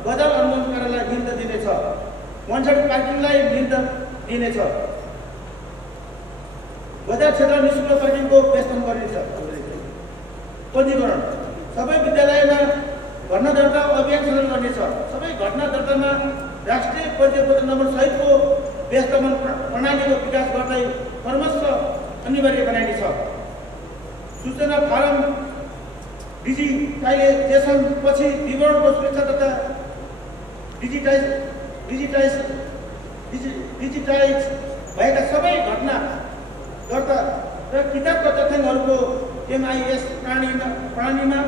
बजार अनुमोदन कार्यालयलाई नियन्त्रण दिनेछ। वान साइड पार्किङलाई नियन्त्रण दिनेछ। बजार क्षेत्र निःशुल्क पार्किङको व्यवस्था गरिनेछ। पञ्जीकरण सबै विद्यालयमा घटना दर्ता अभियान सञ्चालन गर्नेछ। सबै घटना दर्तामा राष्ट्रिय परिचय पत्र नम्बर सहितको व्यवस्थापन प्रणालीको विकास गर्दै क्रमशः अनिवार्य बनाइनेछ। सूचना फारम डिजिटाइजेसन पछि विवरणको सुरक्षा तथा डिजिटाइज भएका सबै घटना दर्ता र किताबका तथ्याङ्कहरूको MIS प्रणालीमा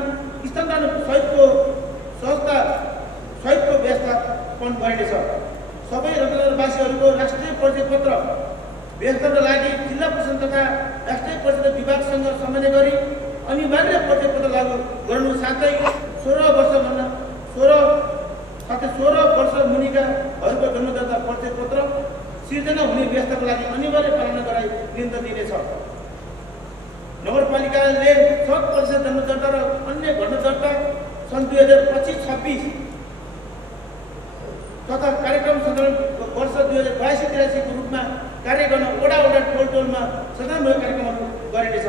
स्थानान्तरण सहितको व्यवस्थापन गरिनेछ। सबै रत्नगरवासीहरूको राष्ट्रिय परिचय पत्र व्यवस्थापनका लागि जिल्ला प्रशासन तथा राष्ट्रिय परिचय विभागसँग समन्वय गरी अनिवार्य परिचय पत्र लागू गर्नु साथै 16 वर्ष मुनिकाहरूको जन्मदाता परिचय पत्र सिर्जना हुने व्यवस्थाको लागि अनिवार्य पालना गराई नियन्त्रण दिनेछ। नगरपालिकाले 100% जन्मदर्ता र अन्य घटना दर्ता सन् 2025-26 तथा कार्यक्रम सञ्चालन वर्ष 2082-83 को रूपमा कार्य गर्न वडा टोलमा सञ्चालनमूलक कार्यक्रमहरू गरिनेछ।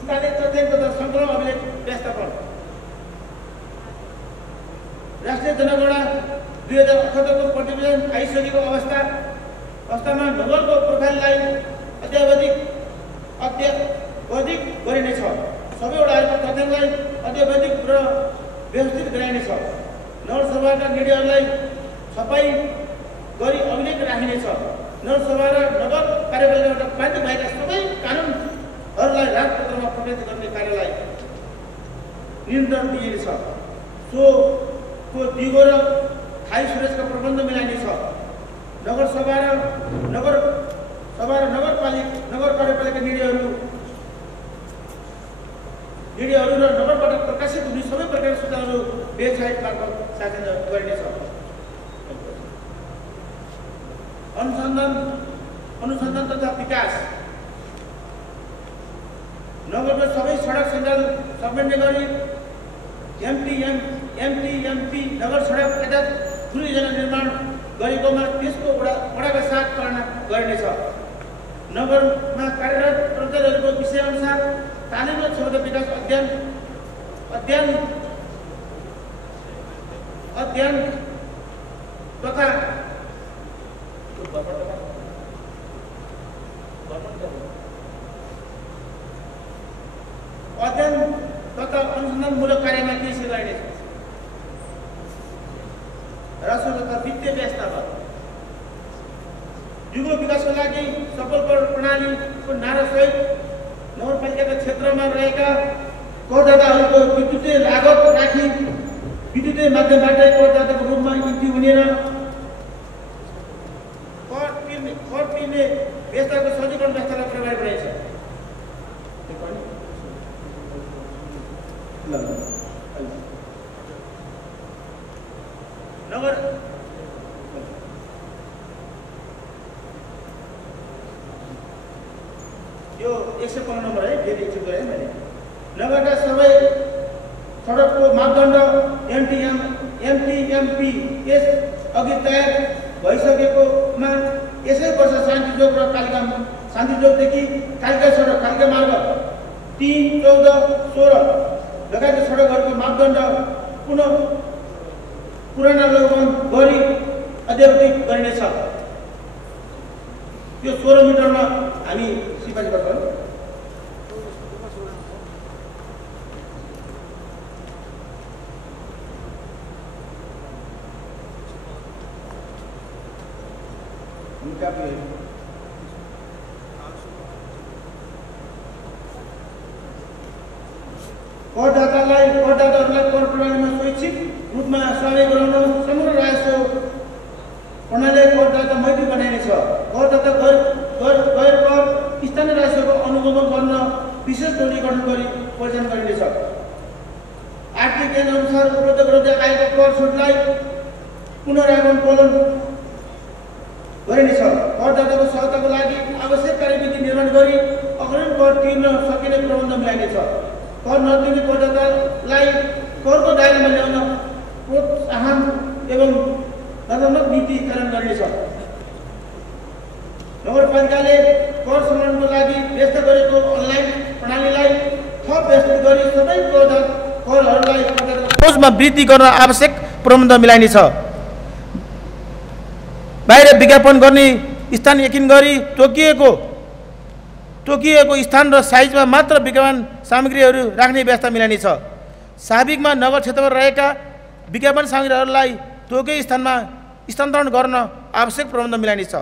स्थानीय तथ्याङ्क तथा सङ्कलन अभिलेख व्यवस्थापन राष्ट्रिय जनगणना 2078 को प्रतिवेदन आइसकेको अवस्थामा नगरको प्रोफाइललाई अद्यावधिक गरिनेछ। सबै वडाहरूको तथ्याङ्कलाई अद्यावधिक र व्यवस्थित गराइनेछ। नगरसभाका निर्णयहरूलाई छपाई गरी अभिलेख राखिनेछ। नगरसभा र नगर कार्यपालिकाबाट पारित भएका सबै कानुनहरूलाई राजपत्रमा प्रकाशित गर्ने कार्यलाई नियन्त्रण दिइनेछ। सोको दिगो र स्थायी सुरक्षाका प्रबन्ध मिलाइनेछ। नगरसभा र नगर कार्यपालिका निर्णयहरू र नगरबाट प्रकाशित हुने सबै प्रकारका सूचनाहरू वेबसाइट मार्फत साझा गरिनेछ। अनुसन्धान तथा विकास नगरमा सबै सडक सञ्जाल समन्वय गरी MTMP नगर सडक यथार्थ ठुलो योजना निर्माण गरेकोमा त्यसको वडाका साथ पालना गरिनेछ। नगरमा कार्यरत कर्मचारीहरूको विषयअनुसार तालिम र क्षमता विकास अध्ययन तथा अनुसन्धानमूलक कार्यमा केही गरिनेछ। राजस्व तथा वित्तीय व्यवस्थापन युगो विकासको लागि सफल कर प्रणालीको नारासहित नगरपालिकाका क्षेत्रमा रहेका करदाताहरूको विद्युतीय लागत राखी विद्युतीय माध्यमबाट करदाताको रूपमा इन्ट्री हुने र कर तिर्ने व्यवस्थाको सजीकरण व्यवस्थालाई प्रभावी बनाइन्छ। नगर यो 105 नम्बर है, फेरि एकचोटि गरेँ मैले। नगरका सबै सडकको मापदण्ड MTMP यस अघि तयार भइसकेकोमा यसै वर्ष शान्तिचोक र शान्तिचोकदेखि कालिका सडक कालिका मार्ग 3, 14, 16 लगायतका सडकहरूको मापदण्ड पुनरावलोकन गरी अद्यावधिक गरिनेछ। त्यो 16 मिटरमा हामी सिफारिस गर्छौँ। करदाताहरूलाई कर प्रणालीमा स्वैच्छिक रूपमा सहयोग गराउन समग्र राजस्व प्रणाली करदाता मैत्री बनाइनेछ। करदाता गैर कर स्थानीय राजस्वको अनुगमन गर्न विशेष टोली गठन गरी परिचालन गरिनेछ। आर्थिक ऐन अनुसार उपलब्ध गराउँदै आएको कर छुटलाई पुनरावलोकन गरिनेछ। करदाताको सहजताको लागि आवश्यक कार्यविधि निर्माण गरी अग्रिम कर तिर्न सकिने प्रबन्ध मिलाइनेछ। कर नतिर्ने करदातालाई करको दायरामा ल्याउन प्रोत्साहन एवं दण्डात्मक नीति कार्यान्वयन गरिनेछ। नगरपालिकाले कर संग्रहणको लागि व्यस्त गरेको अनलाइन प्रणालीलाई थप व्यवस्थित गरी सबै करहरूलाई खोजमा वृद्धि गर्न आवश्यक प्रबन्ध मिलाइनेछ। बाहिर विज्ञापन गर्ने स्थान यकिन गरी तोकिएको स्थान र साइजमा मात्र विज्ञापन सामग्रीहरू राख्ने व्यवस्था मिलाइनेछ। साबिकमा नगर क्षेत्रमा रहेका विज्ञापन सामग्रीहरूलाई तोकेको स्थानमा स्थानान्तरण गर्न आवश्यक प्रबन्ध मिलाइनेछ।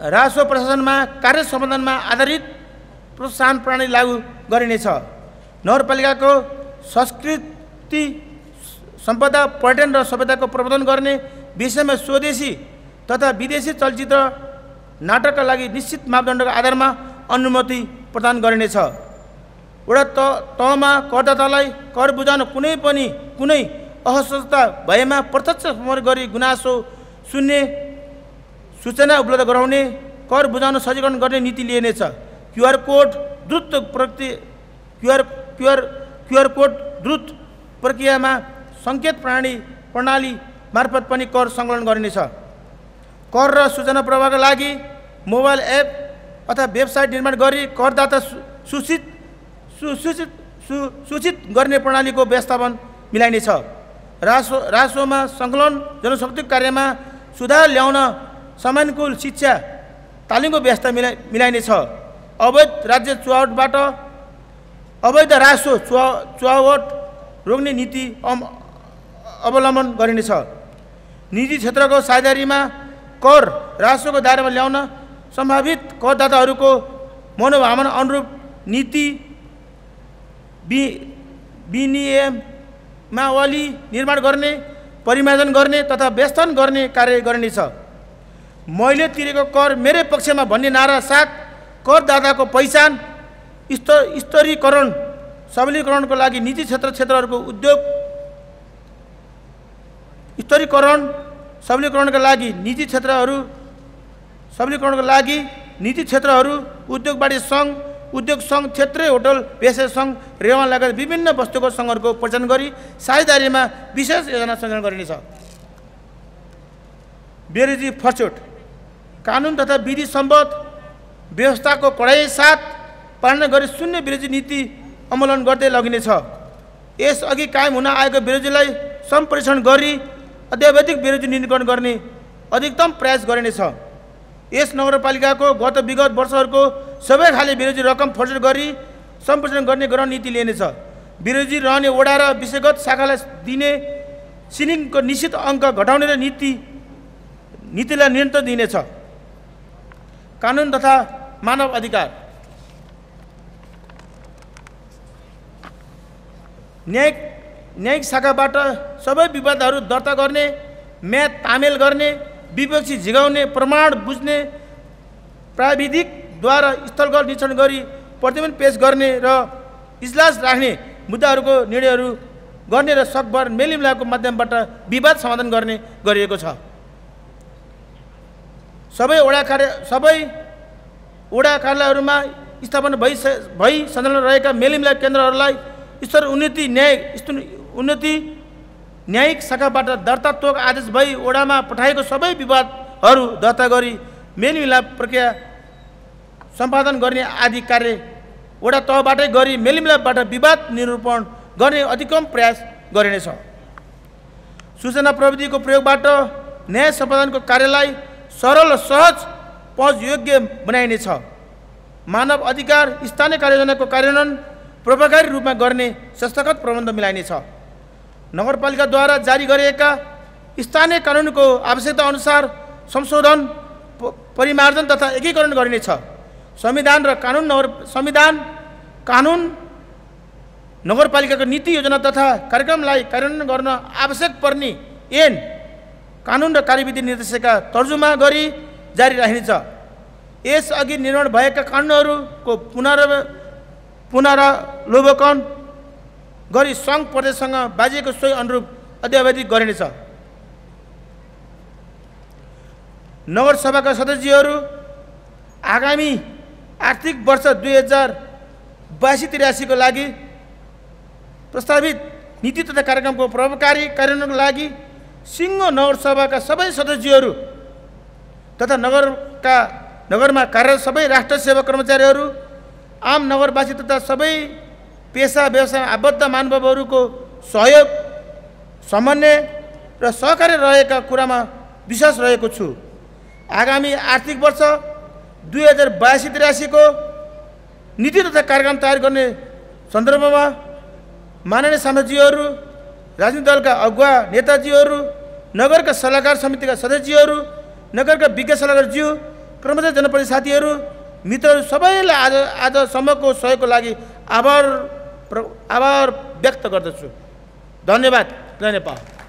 राजस्व प्रशासनमा कार्य सम्पादनमा आधारित प्रोत्साहन प्रणाली लागू गरिनेछ। नगरपालिकाको संस्कृति सम्पदा पर्यटन र सभ्यताको प्रवर्धन गर्ने विषयमा स्वदेशी तथा विदेशी चलचित्र नाटकका लागि निश्चित मापदण्डको आधारमा अनुमति प्रदान गरिनेछ। वडा तहमा करदातालाई कर बुझाउन कुनै असहजता भएमा प्रत्यक्ष सम्पर्क गरी गुनासो सुन्ने सूचना उपलब्ध गराउने कर बुझाउन सजीकरण गर्ने नीति लिइनेछ। क्यूआर कोड द्रुत प्रक्रियामा सङ्केत प्रणाली मार्फत पनि कर सङ्कलन गरिनेछ। कर र सूचना प्रवाहका लागि मोबाइल एप अथवा वेबसाइट निर्माण गरी करदाता सूचित गर्ने प्रणालीको व्यवस्थापन मिलाइनेछ। राजस्वमा सङ्कलन जनशक्ति कार्यमा सुधार ल्याउन समानुकूल शिक्षा तालिमको व्यवस्था मिलाइनेछ। अवैध राजस्व चुहावट रोक्ने नीति अवलम्बन गरिनेछ। निजी क्षेत्रको साझेदारीमा कर राजस्वको दायरामा ल्याउन सम्भावित करदाताहरूको मनोभावना अनुरूप नीति विनियमावली निर्माण गर्ने, परिमार्जन गर्ने तथा व्यवस्थापन गर्ने कार्य गरिनेछ। मैले तिरेको कर मेरै पक्षमा भन्ने नारा साथ करदाताको पहिचान स्तरीकरण सबलीकरणको लागि निजी क्षेत्रहरूको उद्योग स्तरीकरण सबलीकरणका लागि निजी क्षेत्रहरू उद्योग वाणिज्य सङ्घ, उद्योग सङ्घ, क्षेत्रीय होटल व्यवसाय सङ्घ, रेवा लगायत विभिन्न वस्तुको सङ्घहरूको पहिचान गरी साझेदारीमा विशेष योजना सञ्चालन गरिनेछ। बेरोजी फर्चोट कानुन तथा विधि सम्बद्ध व्यवस्थाको कडाइ साथ पालना गरी शून्य विरोधी नीति अवलम्बन गर्दै लगिनेछ। यसअघि कायम हुन आएको विरोधीलाई सम्प्रेषण गरी अध्यावधिक विरोधी न्यूनीकरण गर्ने अधिकतम प्रयास गरिनेछ। यस नगरपालिकाको विगत वर्षहरूको सबै खाले विरोधी रकम फर्चोट गरी सम्प्रेषण गर्ने नीति लिइनेछ। विरोधी रहने वडा र विषयगत शाखालाई दिने सिलिङको निश्चित अङ्क घटाउने र नीतिलाई नियन्त्रण दिइनेछ। कानुन तथा मानव अधिकार न्यायिक शाखाबाट सबै विवादहरू दर्ता गर्ने, म्याद तामेल गर्ने, विपक्षी झिगाउने, प्रमाण बुझ्ने, प्राविधिकद्वारा स्थलगत निरीक्षण गरी प्रतिवेदन पेश गर्ने र इजलास राख्ने मुद्दाहरूको निर्णयहरू गर्ने र सकभर मेलमिलापको माध्यमबाट विवाद समाधान गर्ने गरिएको छ। सबै वडा कार्यालयहरूमा स्थापना भई सञ्चालन रहेका मेलमिलाप केन्द्रहरूलाई स्तर उन्नति न्यायिक शाखाबाट दर्ता तोक आदेश भई वडामा पठाएको सबै विवादहरू दर्ता गरी मेलमिलाप प्रक्रिया सम्पादन गर्ने आदि कार्य वडा तहबाटै गरी मेलमिलापबाट विवाद निरूपण गर्ने अधिकतम प्रयास गरिनेछ। सूचना प्रविधिको प्रयोगबाट न्याय सम्पादनको कार्यलाई सरल र सहज पहुँचयोग्य बनाइनेछ। मानव अधिकार स्थानीय कार्ययोजनाको कार्यान्वयन प्रभावकारी रूपमा गर्ने संस्थागत प्रबन्ध मिलाइनेछ। नगरपालिकाद्वारा जारी गरिएका स्थानीय कानुनको आवश्यकता अनुसार संशोधन, परिमार्जन तथा एकीकरण गरिनेछ। संविधान कानुन नगरपालिकाको नीति योजना तथा कार्यक्रमलाई कार्यान्वयन गर्न आवश्यक पर्ने ऐन कानुन र कार्यविधि निर्देशिका तर्जुमा गरी जारी राखिनेछ। यसअघि निर्माण भएका कानुनहरूको पुनरावलोकन गरी सङ्घ प्रदेशसँग बाजिएको सोही अनुरूप अद्यावधि गरिनेछ। नगरसभाका सदस्यहरू आगामी आर्थिक वर्ष 2082-83 को लागि प्रस्तावित नीति तथा कार्यक्रमको प्रभावकारी कार्यान्वयनको लागि सिङ्गो नगरसभाका सबै सदस्यहरू तथा नगरमा कार्यरत सबै राष्ट्र सेवा कर्मचारीहरू, आम नगरवासी तथा सबै पेसा व्यवसाय आबद्ध महानुभावहरूको सहयोग, समन्वय र सहकार्य रहेका कुरामा विश्वास रहेको छु। आगामी आर्थिक वर्ष 2082-83 को नीति तथा कार्यक्रम तयार गर्ने सन्दर्भमा माननीय सांसदज्यूहरू, राजनीतिक दलका अगुवा नेताजीहरू, नगरका सल्लाहकार समितिका सदस्यहरू, नगरका विज्ञ सल्लाहकारज्यू, कर्मचारी जनप्रतिनिधि साथीहरू, मित्रहरू सबैलाई आजसम्मको सहयोगको लागि आभार व्यक्त गर्दछु। धन्यवाद। जय नेपाल।